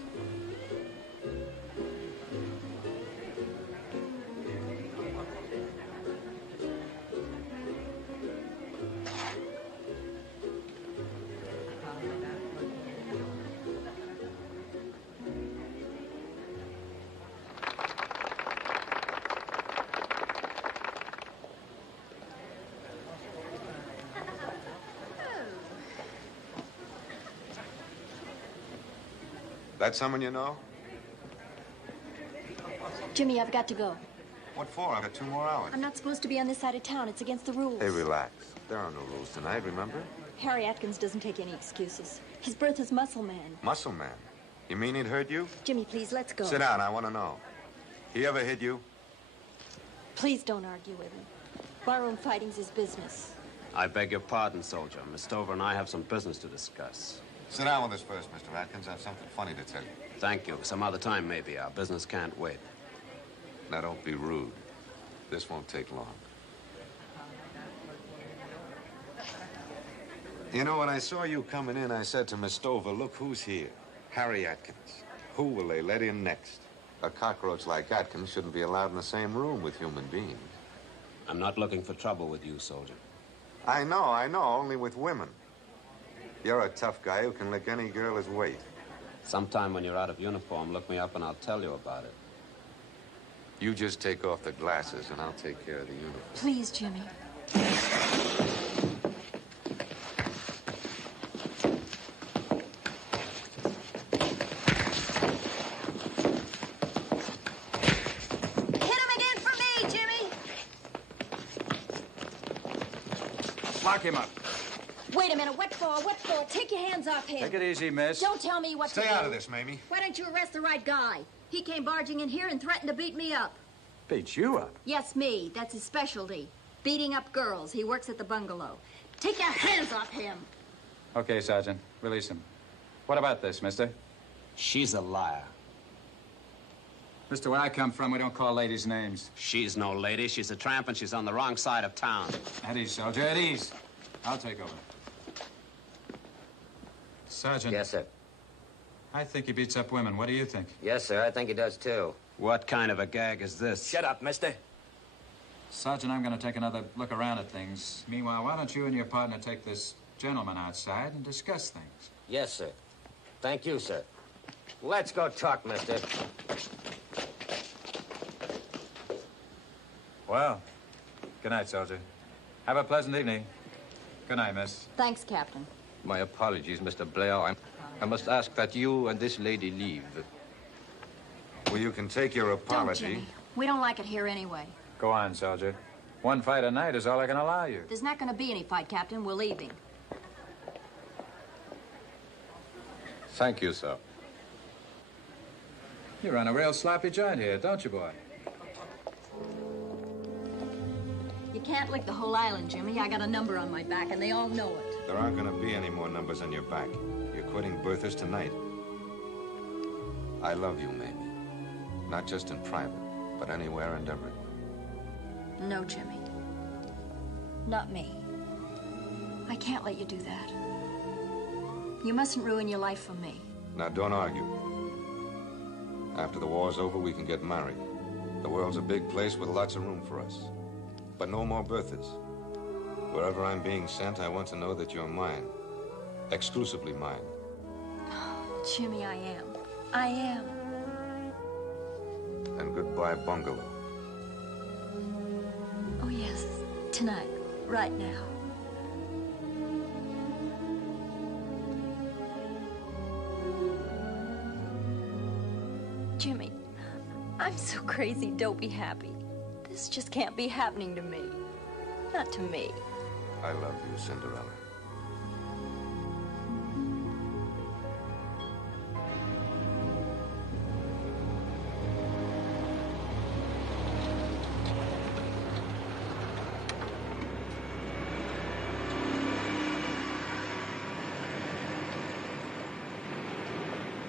That someone you know? Jimmy, I've got to go. What for? I've got 2 more hours. I'm not supposed to be on this side of town. It's against the rules. Hey, relax. There are no rules tonight, remember? Harry Atkins doesn't take any excuses. His birth is Muscle Man. Muscle Man? You mean he'd hurt you? Jimmy, please, let's go. Sit down, I want to know. He ever hit you? Please don't argue with him. Barroom fighting's his business. I beg your pardon, soldier. Miss Stover and I have some business to discuss. Sit down with us first, Mr. Atkins. I have something funny to tell you. Thank you. Some other time, maybe. Our business can't wait. Now, don't be rude. This won't take long. You know, when I saw you coming in, I said to Miss Stover, look who's here. Harry Atkins. Who will they let in next? A cockroach like Atkins shouldn't be allowed in the same room with human beings. I'm not looking for trouble with you, soldier. I know, only with women. You're a tough guy who can lick any girl his weight. Sometime when you're out of uniform, look me up and I'll tell you about it. You just take off the glasses and I'll take care of the uniform. Please, Jimmy. Hit him again for me, Jimmy! Lock him up. Wait a minute. What for? What for? Take your hands off him. Take it easy, miss. Don't tell me what to do. Stay out of this, Mamie. Why don't you arrest the right guy? He came barging in here and threatened to beat me up. Beat you up? Yes, me. That's his specialty. Beating up girls. He works at the bungalow. Take your hands off him. Okay, Sergeant. Release him. What about this, mister? She's a liar. Mister, where I come from, we don't call ladies names. She's no lady. She's a tramp and she's on the wrong side of town. At ease, soldier. At ease. I'll take over. Sergeant. Yes, sir. I think he beats up women. What do you think? Yes, sir. I think he does, too. What kind of a gag is this? Shut up, mister. Sergeant, I'm going to take another look around at things. Meanwhile, why don't you and your partner take this gentleman outside and discuss things? Yes, sir. Thank you, sir. Let's go talk, mister. Well, good night, soldier. Have a pleasant evening. Good night, miss. Thanks, Captain. My apologies, Mr. Blair. I must ask that you and this lady leave. Well, you can take your Don't, apology. Jimmy. We don't like it here anyway. Go on, soldier. One fight a night is all I can allow you. There's not going to be any fight, Captain. We're leaving. Thank you, sir. You run a real sloppy joint here, don't you, boy? You can't lick the whole island, Jimmy. I got a number on my back, and they all know it. There aren't going to be any more numbers on your back. You're quitting Bertha's tonight. I love you, Mamie. Not just in private, but anywhere and everywhere. No, Jimmy. Not me. I can't let you do that. You mustn't ruin your life for me. Now, don't argue. After the war's over, we can get married. The world's a big place with lots of room for us. But no more Berthas. Wherever I'm being sent, I want to know that you're mine. Exclusively mine. Jimmy, I am. I am. And goodbye, bungalow. Oh, yes. Tonight. Right now. Jimmy, I'm so crazy. Don't be happy. This just can't be happening to me. Not to me. I love you, Cinderella.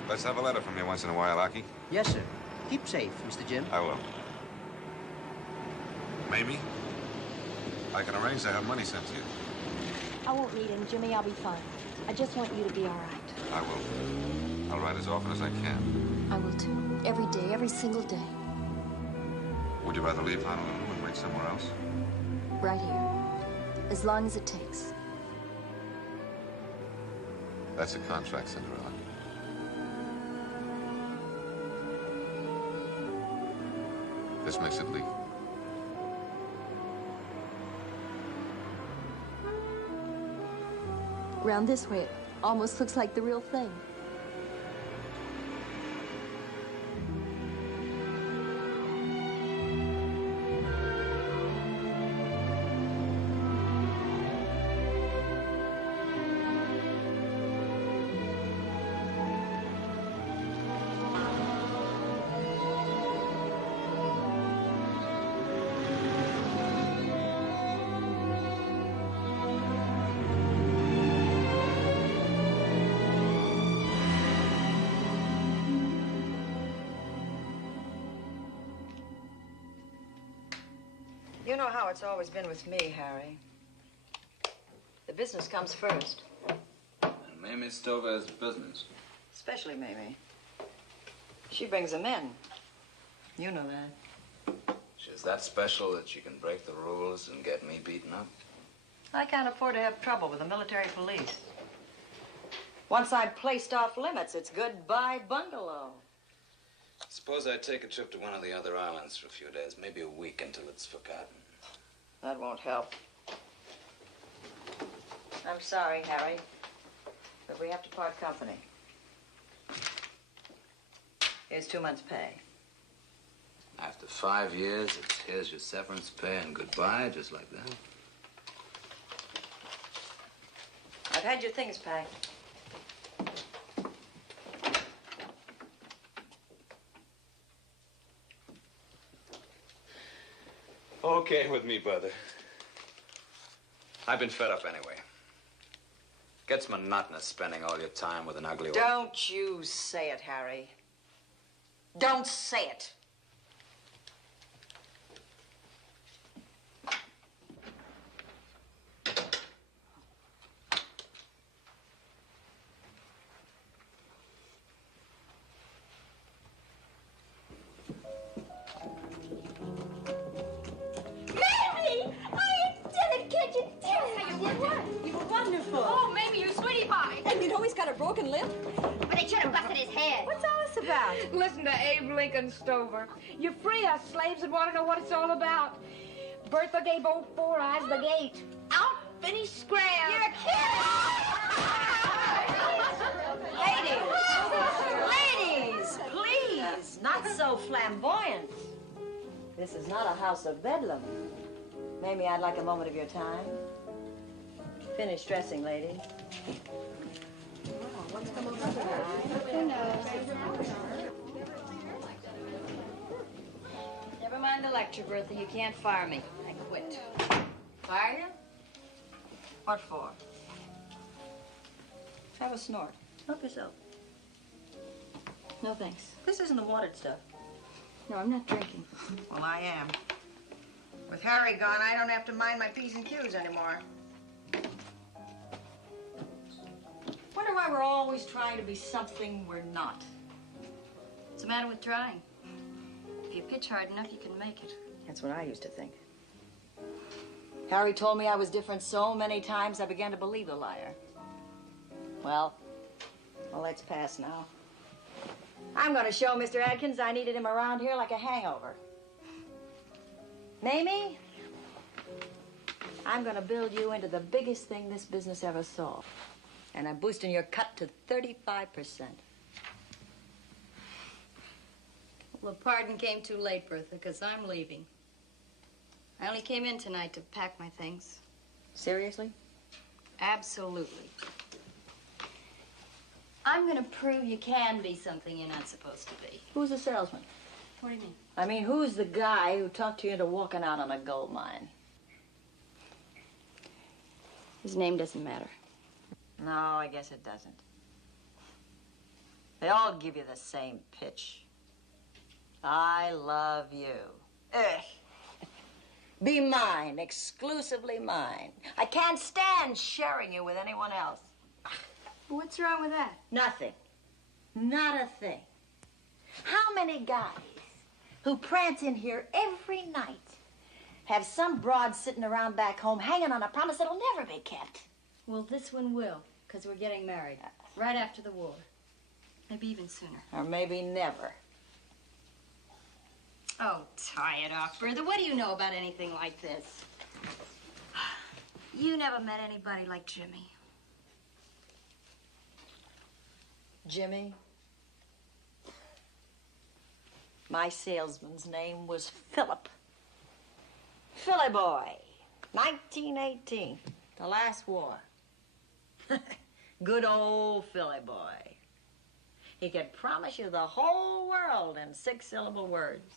Let's have a letter from you once in a while, Aki. Yes, sir. Keep safe, Mr. Jim. I will. Mamie, I can arrange to have money sent to you. I won't need him, Jimmy. I'll be fine. I just want you to be all right. I will. I'll write as often as I can. I will, too. Every day, every single day. Would you rather leave Honolulu and wait somewhere else? Right here. As long as it takes. That's a contract, Cinderella. This makes it legal. Round this way, it almost looks like the real thing. You know how it's always been with me, Harry. The business comes first. And Mamie Stover is business. Especially Mamie. She brings them in. You know that. She's that special that she can break the rules and get me beaten up. I can't afford to have trouble with the military police. Once I'm placed off limits, it's goodbye bungalow. Suppose I take a trip to one of the other islands for a few days, maybe a week until it's forgotten. That won't help. I'm sorry, Harry, but we have to part company. Here's 2 months' pay. After 5 years, it's here's your severance pay and goodbye, just like that. I've had your things packed. Okay with me, brother. I've been fed up anyway. Gets monotonous spending all your time with an ugly woman. Don't you say it, Harry. Don't say it. got a broken lip? But they should have busted his head. What's all this about? Listen to Abe Lincoln Stover. You free us slaves and want to know what it's all about. Bertha gave old Four Eyes the gate. Out, finish, scram. You're a kid! Ladies, please, not so flamboyant. This is not a house of bedlam. Maybe I'd like a moment of your time. Finish dressing, lady. What's come over Who knows? Never mind the lecture, Bertha. You can't fire me. I quit. Fire you? What for? Have a snort. Help yourself. No, thanks. This isn't the watered stuff. No, I'm not drinking. Well, I am. With Harry gone, I don't have to mind my P's and Q's anymore. Wonder why we're always trying to be something we're not. What's the matter with trying? If you pitch hard enough, you can make it. That's what I used to think. Harry told me I was different so many times, I began to believe the liar. Well, that's past now. I'm going to show Mr. Adkins I needed him around here like a hangover. Mamie, I'm going to build you into the biggest thing this business ever saw. And I'm boosting your cut to 35%. Well, the pardon came too late, Bertha, because I'm leaving. I only came in tonight to pack my things. Seriously? Absolutely. I'm going to prove you can be something you're not supposed to be. Who's the salesman? What do you mean? I mean, who's the guy who talked you into walking out on a gold mine? His name doesn't matter. No, I guess it doesn't. They all give you the same pitch. I love you. Ugh. Be mine, exclusively mine. I can't stand sharing you with anyone else. What's wrong with that? Nothing. Not a thing. How many guys who prance in here every night have some broad sitting around back home hanging on a promise that'll never be kept? Well, this one will, because we're getting married right after the war. Maybe even sooner. Or maybe never. Oh, tie it off, Bertha. What do you know about anything like this? You never met anybody like Jimmy. Jimmy? My salesman's name was Philip. Philly boy, 1918, the last war. Good old Philly boy. He could promise you the whole world in 6-syllable words.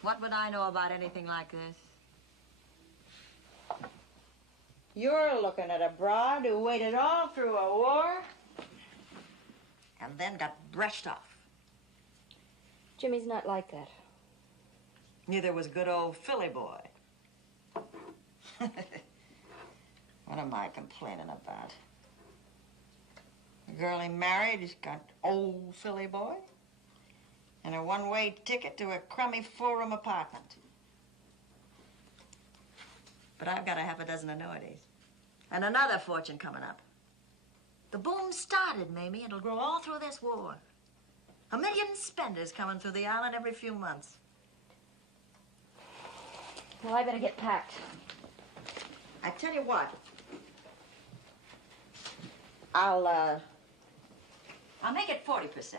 What would I know about anything like this? You're looking at a broad who waited all through a war and then got brushed off. Jimmy's not like that. Neither was good old Philly boy. What am I complaining about? The girl he married has got old Philly boy and a one-way ticket to a crummy 4-room apartment. But I've got a half a dozen annuities. And another fortune coming up. The boom started, Mamie. It'll grow all through this war. 1 million spenders coming through the island every few months. Well, I better get packed. I tell you what. I'll make it 40%.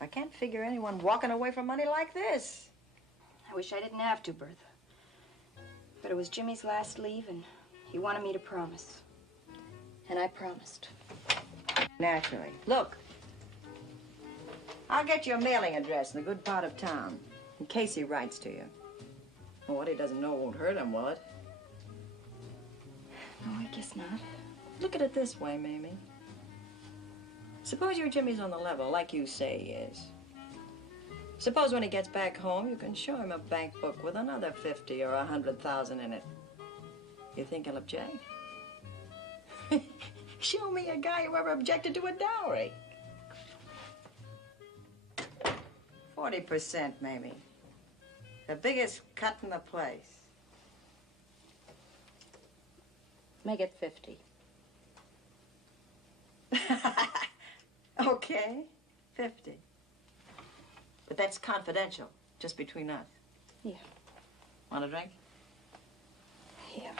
I can't figure anyone walking away from money like this. I wish I didn't have to, Bertha. But it was Jimmy's last leave, and he wanted me to promise. And I promised. Naturally. Look, I'll get your mailing address in a good part of town, in case he writes to you. Well, what he doesn't know won't hurt him, will it? No, I guess not. Look at it this way, Mamie. Suppose your Jimmy's on the level, like you say he is. Suppose when he gets back home, you can show him a bank book with another 50 or 100,000 in it. You think he'll object? Show me a guy who ever objected to a dowry. 40%, Mamie. The biggest cut in the place. Make it 50. Okay, 50. But that's confidential, just between us. Yeah. Want a drink? Yeah.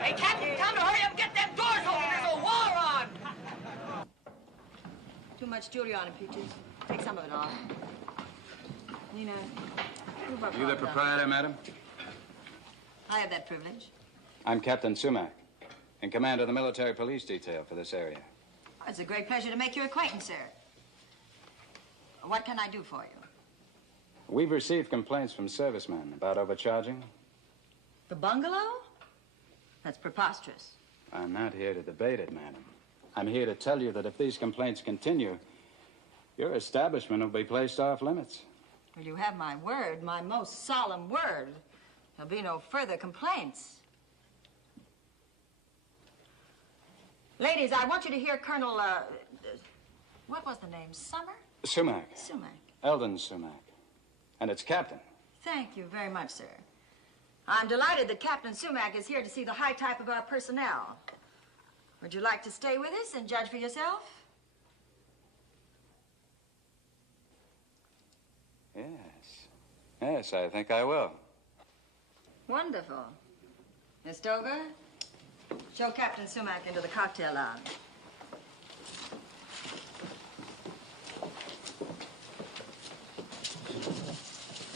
Hey, Captain, time to hurry up and get them doors open. There's a war on. Too much jewelry on it, Peaches. Take some of it off. Nina, move up. You the proprietor, madam? I have that privilege. I'm Captain Sumac, in command of the military police detail for this area. It's a great pleasure to make your acquaintance, sir. What can I do for you? We've received complaints from servicemen about overcharging. The bungalow? That's preposterous. I'm not here to debate it, madam. I'm here to tell you that if these complaints continue, your establishment will be placed off limits. Well, you have my word, my most solemn word. There'll be no further complaints. Ladies, I want you to hear Colonel, what was the name? Summer? Sumac. Sumac. Eldon Sumac. And it's Captain. Thank you very much, sir. I'm delighted that Captain Sumac is here to see the high type of our personnel. Would you like to stay with us and judge for yourself? Yes. Yes, I think I will. Wonderful. Miss Stover, show Captain Sumac into the cocktail lounge.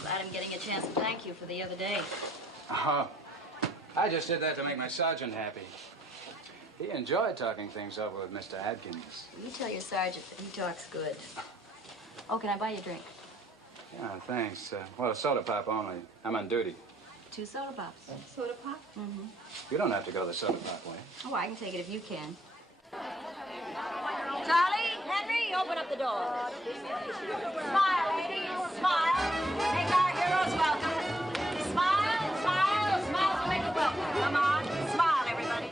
Glad I'm getting a chance to thank you for the other day. Oh, I just did that to make my sergeant happy. He enjoyed talking things over with Mr. Adkins. You tell your sergeant that he talks good. Oh, can I buy you a drink? Yeah, thanks. Well, a soda pop only. I'm on duty. 2 soda pops. Soda pop? Mm-hmm. You don't have to go the soda pop way. Oh, I can take it if you can. Charlie, Henry, open up the door. Smile, ladies, smile. Make our heroes welcome. Smile, smile, smile to make it welcome. Come on, smile, everybody.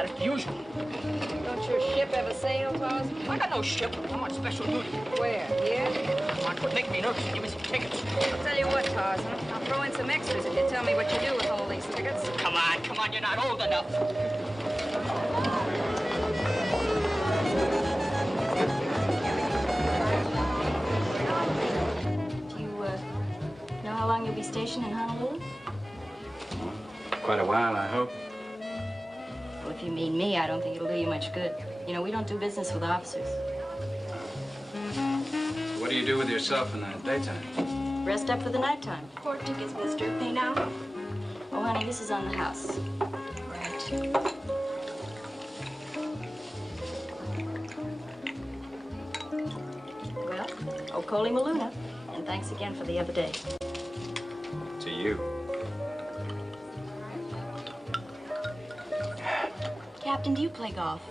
The usual. Don't your ship ever sail, Tarzan? I got no ship. I'm on special duty. Where? Here? Come on, quit making me nervous and give me some tickets. I'll tell you what, Tarzan. I'll throw in some extras if you tell me what you do with all these tickets. Come on, you're not old enough. Do you, know how long you'll be stationed in Honolulu? Quite a while, I hope. Well, if you mean me, I don't think it'll do you much good. You know, we don't do business with officers. What do you do with yourself in the daytime? Rest up for the nighttime. Court tickets, mister. Pay now. Oh, honey, this is on the house. Right. Well, Okoli Maluna. And thanks again for the other day. To you. Captain, do you play golf?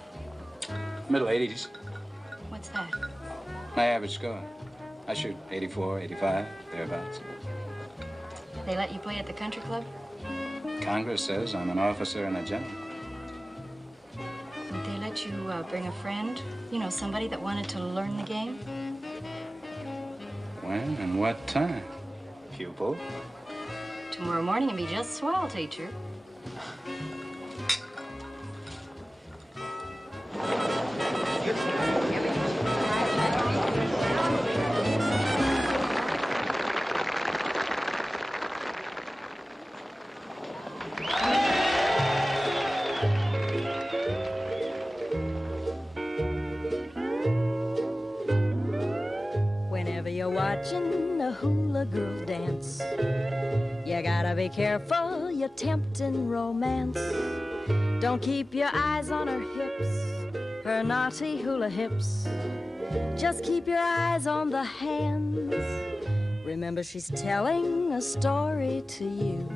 Middle 80s. What's that? My average score. I shoot 84, 85, thereabouts. They let you play at the country club? Congress says I'm an officer and a general. Would they let you bring a friend? You know, somebody that wanted to learn the game? When and what time? Pupil? Tomorrow morning and be just swell, teacher. watching a hula girl dance. You gotta be careful, you're tempting romance. Don't keep your eyes on her hips, her naughty hula hips. Just keep your eyes on the hands. Remember, she's telling a story to you.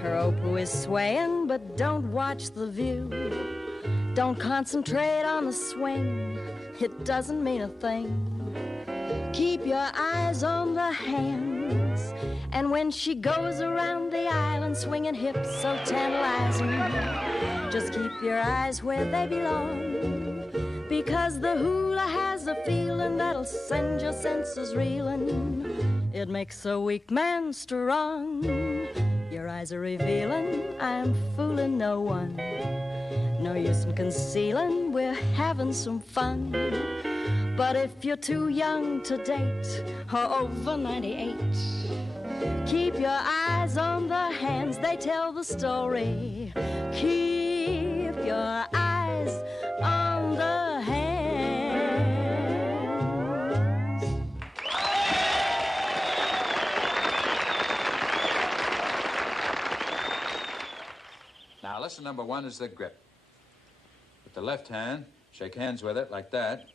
Her opu is swaying, but don't watch the view. Don't concentrate on the swing, it doesn't mean a thing. Keep your eyes on the hands. And when she goes around the island swinging hips so tantalizing, just keep your eyes where they belong. Because the hula has a feeling that'll send your senses reeling. It makes a weak man strong. Your eyes are revealing, I'm fooling no one. No use in concealing, we're having some fun. But if you're too young to date or over 98, keep your eyes on the hands, they tell the story. Keep your eyes on the hands. Now, lesson number 1 is the grip. With the left hand, shake hands with it like that.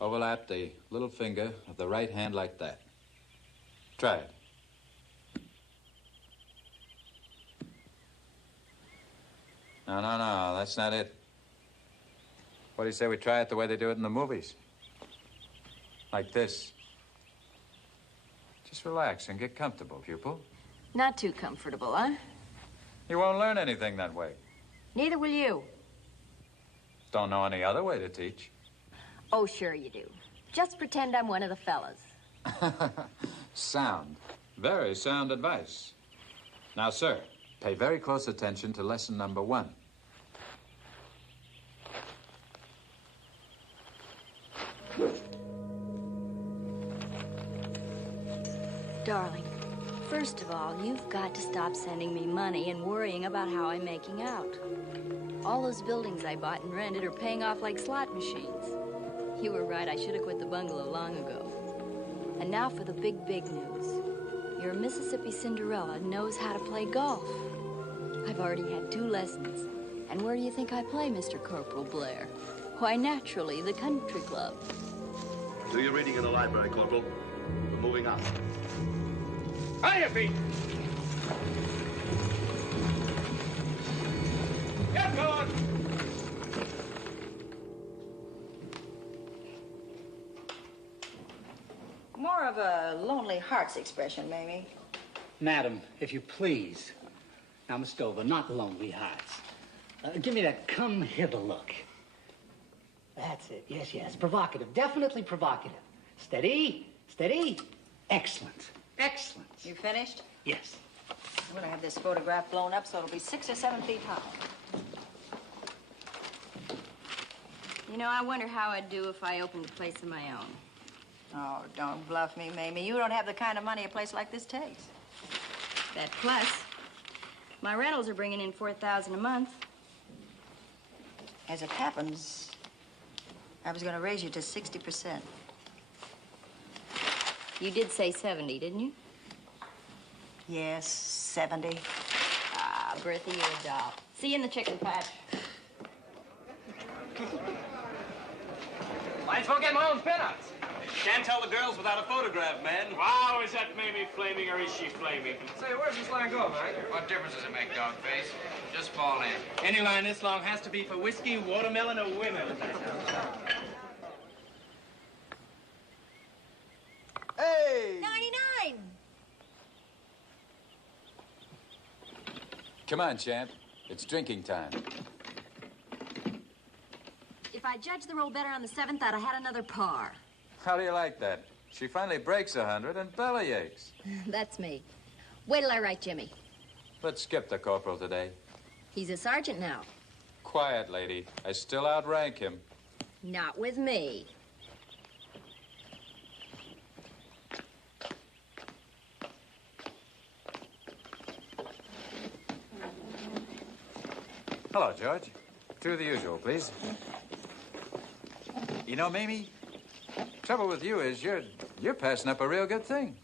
Overlap the little finger of the right hand like that. Try it. No, that's not it. What do you say we try it the way they do it in the movies? Like this. Just relax and get comfortable, pupil. Not too comfortable, huh? You won't learn anything that way. Neither will you. Don't know any other way to teach. Oh, sure you do. Just pretend I'm one of the fellas. Sound. Very sound advice. Now, sir, pay very close attention to lesson number 1. Darling, first of all, you've got to stop sending me money and worrying about how I'm making out. All those buildings I bought and rented are paying off like slot machines. You were right, I should have quit the bungalow long ago. And now for the big news. Your Mississippi Cinderella knows how to play golf. I've already had 2 lessons. And where do you think I play, Mr. Corporal Blair? Why, naturally, the country club. Do your reading in the library, Corporal. We're moving on. Hiya, Pete! Get going! More of a lonely hearts expression, Mamie. Madam, if you please. Now, Miss Dover, not lonely hearts. Give me that come hither look. That's it. Yes. Provocative. Definitely provocative. Steady. Excellent. You finished? Yes. I'm gonna have this photograph blown up so it'll be 6 or 7 feet high. You know, I wonder how I'd do if I opened a place of my own. Oh, don't bluff me, Mamie. You don't have the kind of money a place like this takes. That plus, my rentals are bringing in $4,000 a month. As it happens, I was gonna raise you to 60%. You did say 70, didn't you? Yes, 70. Ah, Bertha, you're a doll. See you in the chicken patch. Might as well get my own pinouts. Can't tell the girls without a photograph, man. Wow, is that Mamie flaming or is she flaming? Say, where's this line go, man? What difference does it make, Dogface? Just fall in. Any line this long has to be for whiskey, watermelon, or women. Hey! 99! Come on, champ. It's drinking time. If I judged the roll better on the 7th, I'd have had another par. How do you like that? She finally breaks 100 and belly aches. That's me. Wait till I write Jimmy. Let's skip the corporal today. He's a sergeant now. Quiet, lady. I still outrank him. Not with me. Hello, George. 2 of the usual, please. You know, Mamie, trouble with you is you're You're passing up a real good thing.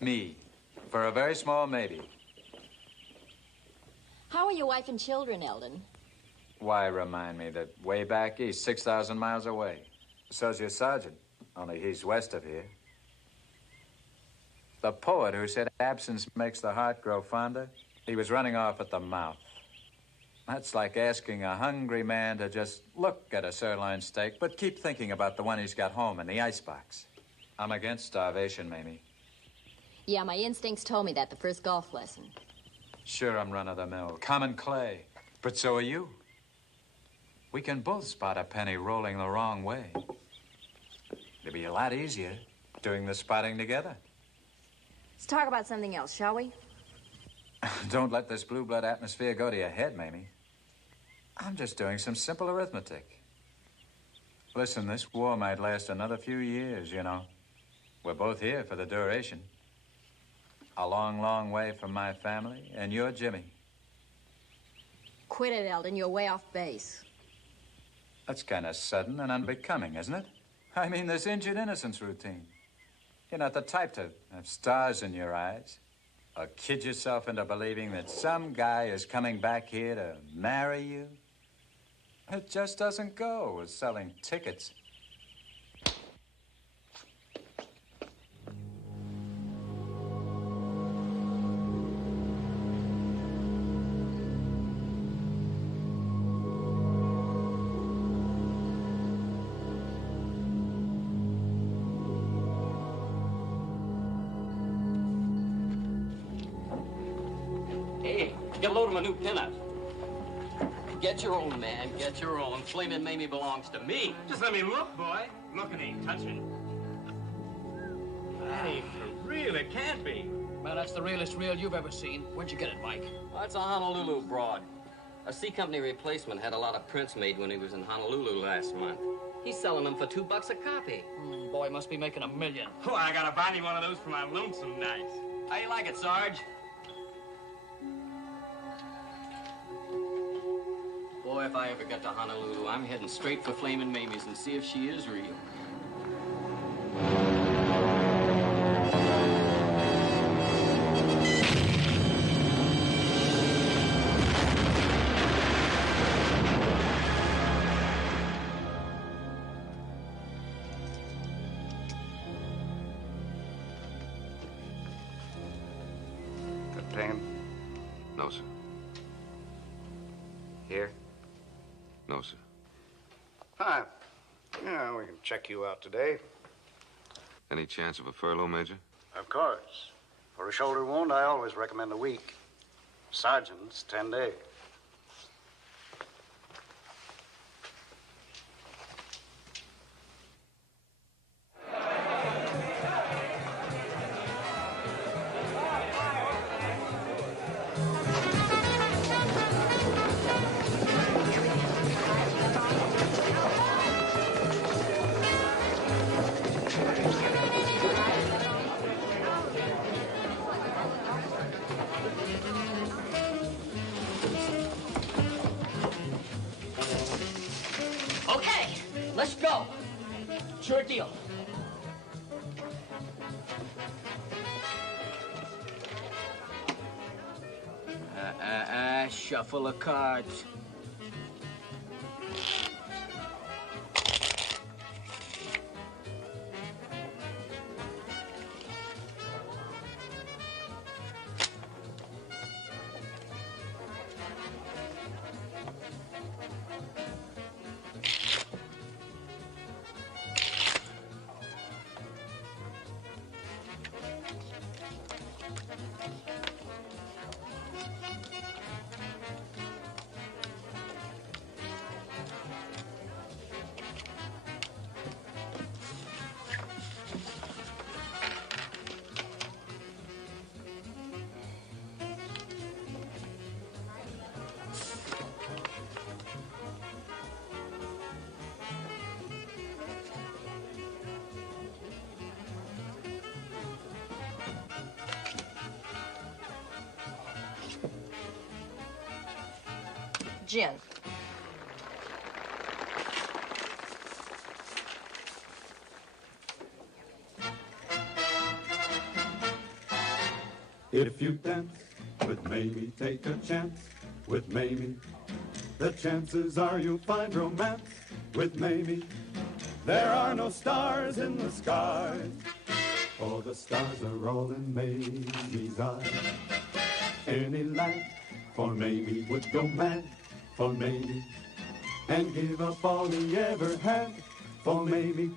Me, for a very small maybe. How are your wife and children, Eldon? Why remind me that way back east, 6,000 miles away. So's your sergeant, only he's west of here. The poet who said absence makes the heart grow fonder, he was running off at the mouth. That's like asking a hungry man to just look at a sirloin steak, but keep thinking about the one he's got home in the icebox. I'm against starvation, Mamie. Yeah, my instincts told me that the first golf lesson. Sure, I'm run-of-the-mill, common clay, but so are you. We can both spot a penny rolling the wrong way. It'd be a lot easier doing the spotting together. Let's talk about something else, shall we? Don't let this blue blood atmosphere go to your head, Mamie. I'm just doing some simple arithmetic. Listen, this war might last another few years, you know. We're both here for the duration. A long, long way from my family, and you're Jimmy. Quit it, Eldon. You're way off base. That's kind of sudden and unbecoming, isn't it? I mean, this injured innocence routine. You're not the type to have stars in your eyes or kid yourself into believing that some guy is coming back here to marry you. It just doesn't go with selling tickets. Get a load of my new pinup. Get your own, man. Get your own. Flamin' Mamie belongs to me. Just let me look, boy. Looking ain't touching. That ain't for real. It can't be. Man, that's the realest reel you've ever seen. Where'd you get it, Mike? Oh, it's a Honolulu broad. A C Company replacement had a lot of prints made when he was in Honolulu last month. He's selling them for $2 a copy. Boy, must be making $1 million. Oh, I gotta buy me one of those for my lonesome nights. How you like it, Sarge? Boy, if I ever get to Honolulu, I'm heading straight for Flamin' Mamie's and see if she is real. Got pain? No, sir. Here? No, sir. Fine. Yeah, we can check you out today. Any chance of a furlough, Major? Of course. For a shoulder wound, I always recommend a week. Sergeant's 10 days. Let's go. Sure deal. Shuffle of cards. Gin. If you dance with Mamie, take a chance with Mamie. The chances are you'll find romance with Mamie. There are no stars in the skies, for the stars are all in Mamie's eyes. Any lad for Mamie would go mad for Mamie and give up all he ever had for Mamie.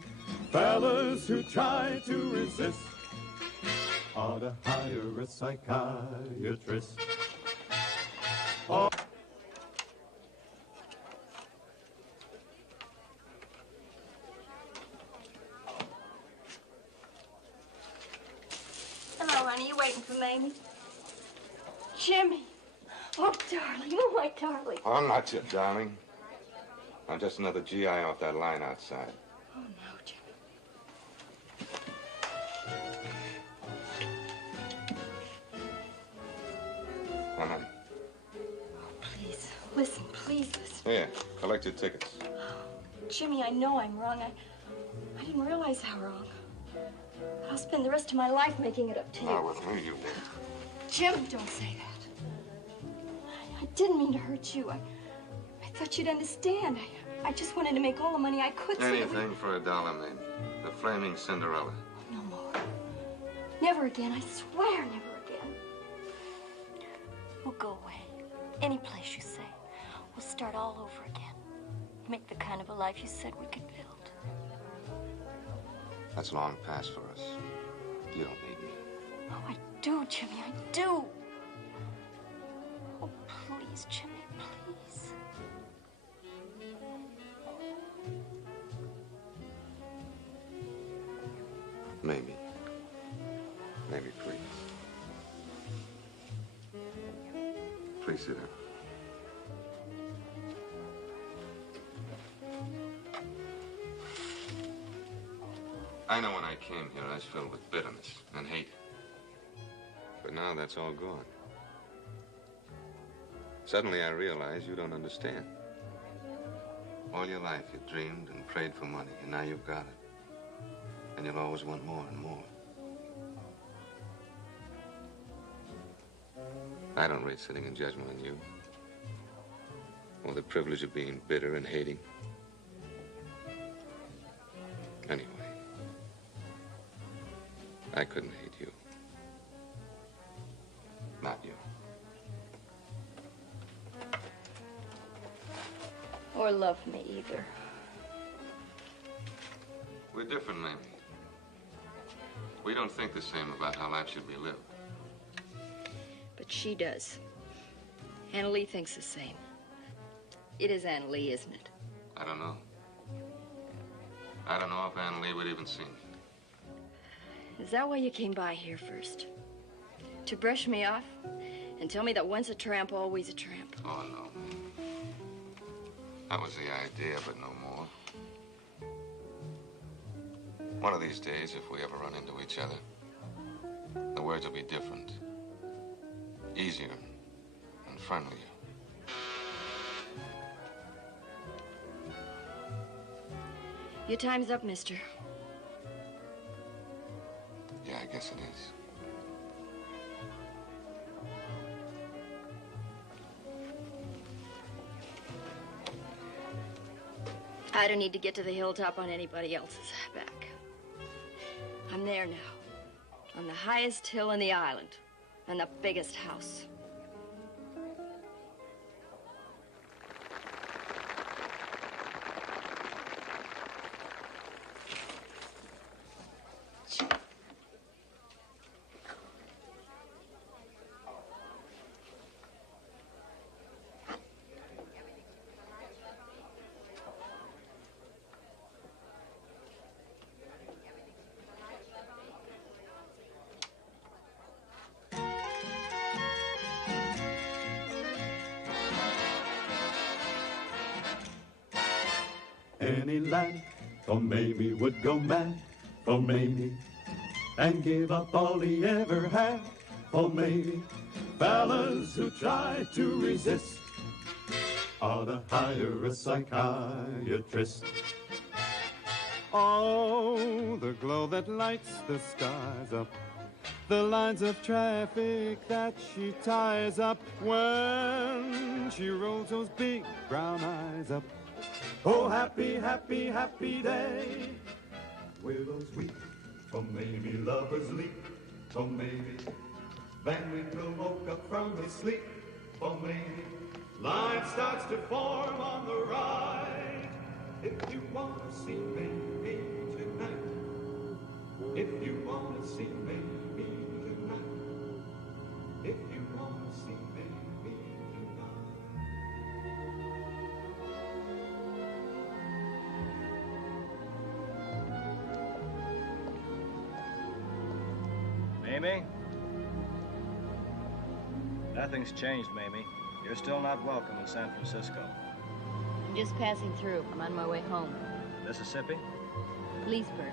Fellas who try to resist ought to hire a psychiatrist. Oh. Hello, honey. You waiting for Mamie? Jimmy. Oh, darling. Oh, my darling. Oh, I'm not your darling. I'm just another GI off that line outside. Oh, no, Jimmy. Honey. Oh, please. Listen, please listen. Here, collect your tickets. Jimmy, I know I'm wrong. I didn't realize how wrong. I'll spend the rest of my life making it up to you. Not with me, you won't. Jim, don't say that. I didn't mean to hurt you. I thought you'd understand. I just wanted to make all the money I could. Anything for $1, Mamie. The Flaming Cinderella. No more. Never again. I swear, never again. We'll go away. Any place you say. We'll start all over again. Make the kind of a life you said we could build. That's long past for us. You don't need me. Oh, I do, Jimmy. I do. Oh, please, Jimmy, please. Maybe. Maybe, please. Please sit down. I know when I came here, I was filled with bitterness and hate. But now that's all gone. Suddenly I realize you don't understand. All your life you dreamed and prayed for money, and now you've got it. And you'll always want more and more. I don't rate sitting in judgment on you. Or the privilege of being bitter and hating. Anyway, I couldn't hate you. Not you. Or love me either. We're different, Mamie. We don't think the same about how life should be lived. But she does. Anna Lee thinks the same. It is Anna Lee, isn't it? I don't know. I don't know if Anna Lee would even see me. Is that why you came by here first? To brush me off and tell me that once a tramp, always a tramp? Oh, no. That was the idea, but no more. One of these days, if we ever run into each other, the words will be different. Easier and friendlier. Your time's up, mister. Yeah, I guess it is. I don't need to get to the hilltop on anybody else's back. I'm there now, on the highest hill in the island, and the biggest house. Any lad for Mamie would go mad for Mamie and give up all he ever had for Mamie. Fellas who try to resist ought to hire a psychiatrist. Oh, the glow that lights the skies up the lines of traffic that she ties up when she rolls those big brown eyes up. Oh, happy, happy, happy day. Willows weep, for maybe lovers leap, for maybe Van Winkle woke up from his sleep, for maybe line starts to form on the right. If you want to see maybe tonight, if you want to see maybe tonight, if you want to see maybe tonight. Mamie? Nothing's changed, Mamie. You're still not welcome in San Francisco. I'm just passing through. I'm on my way home. Mississippi? Leesburg.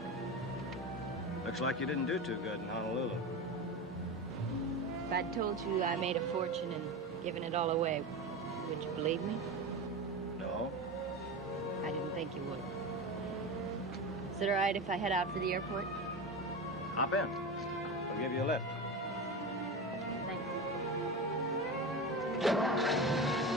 Looks like you didn't do too good in Honolulu. If I'd told you I made a fortune and given it all away, would you believe me? No. I didn't think you would. Is it all right if I head out for the airport? Hop in. I'll give you a lift. Thanks.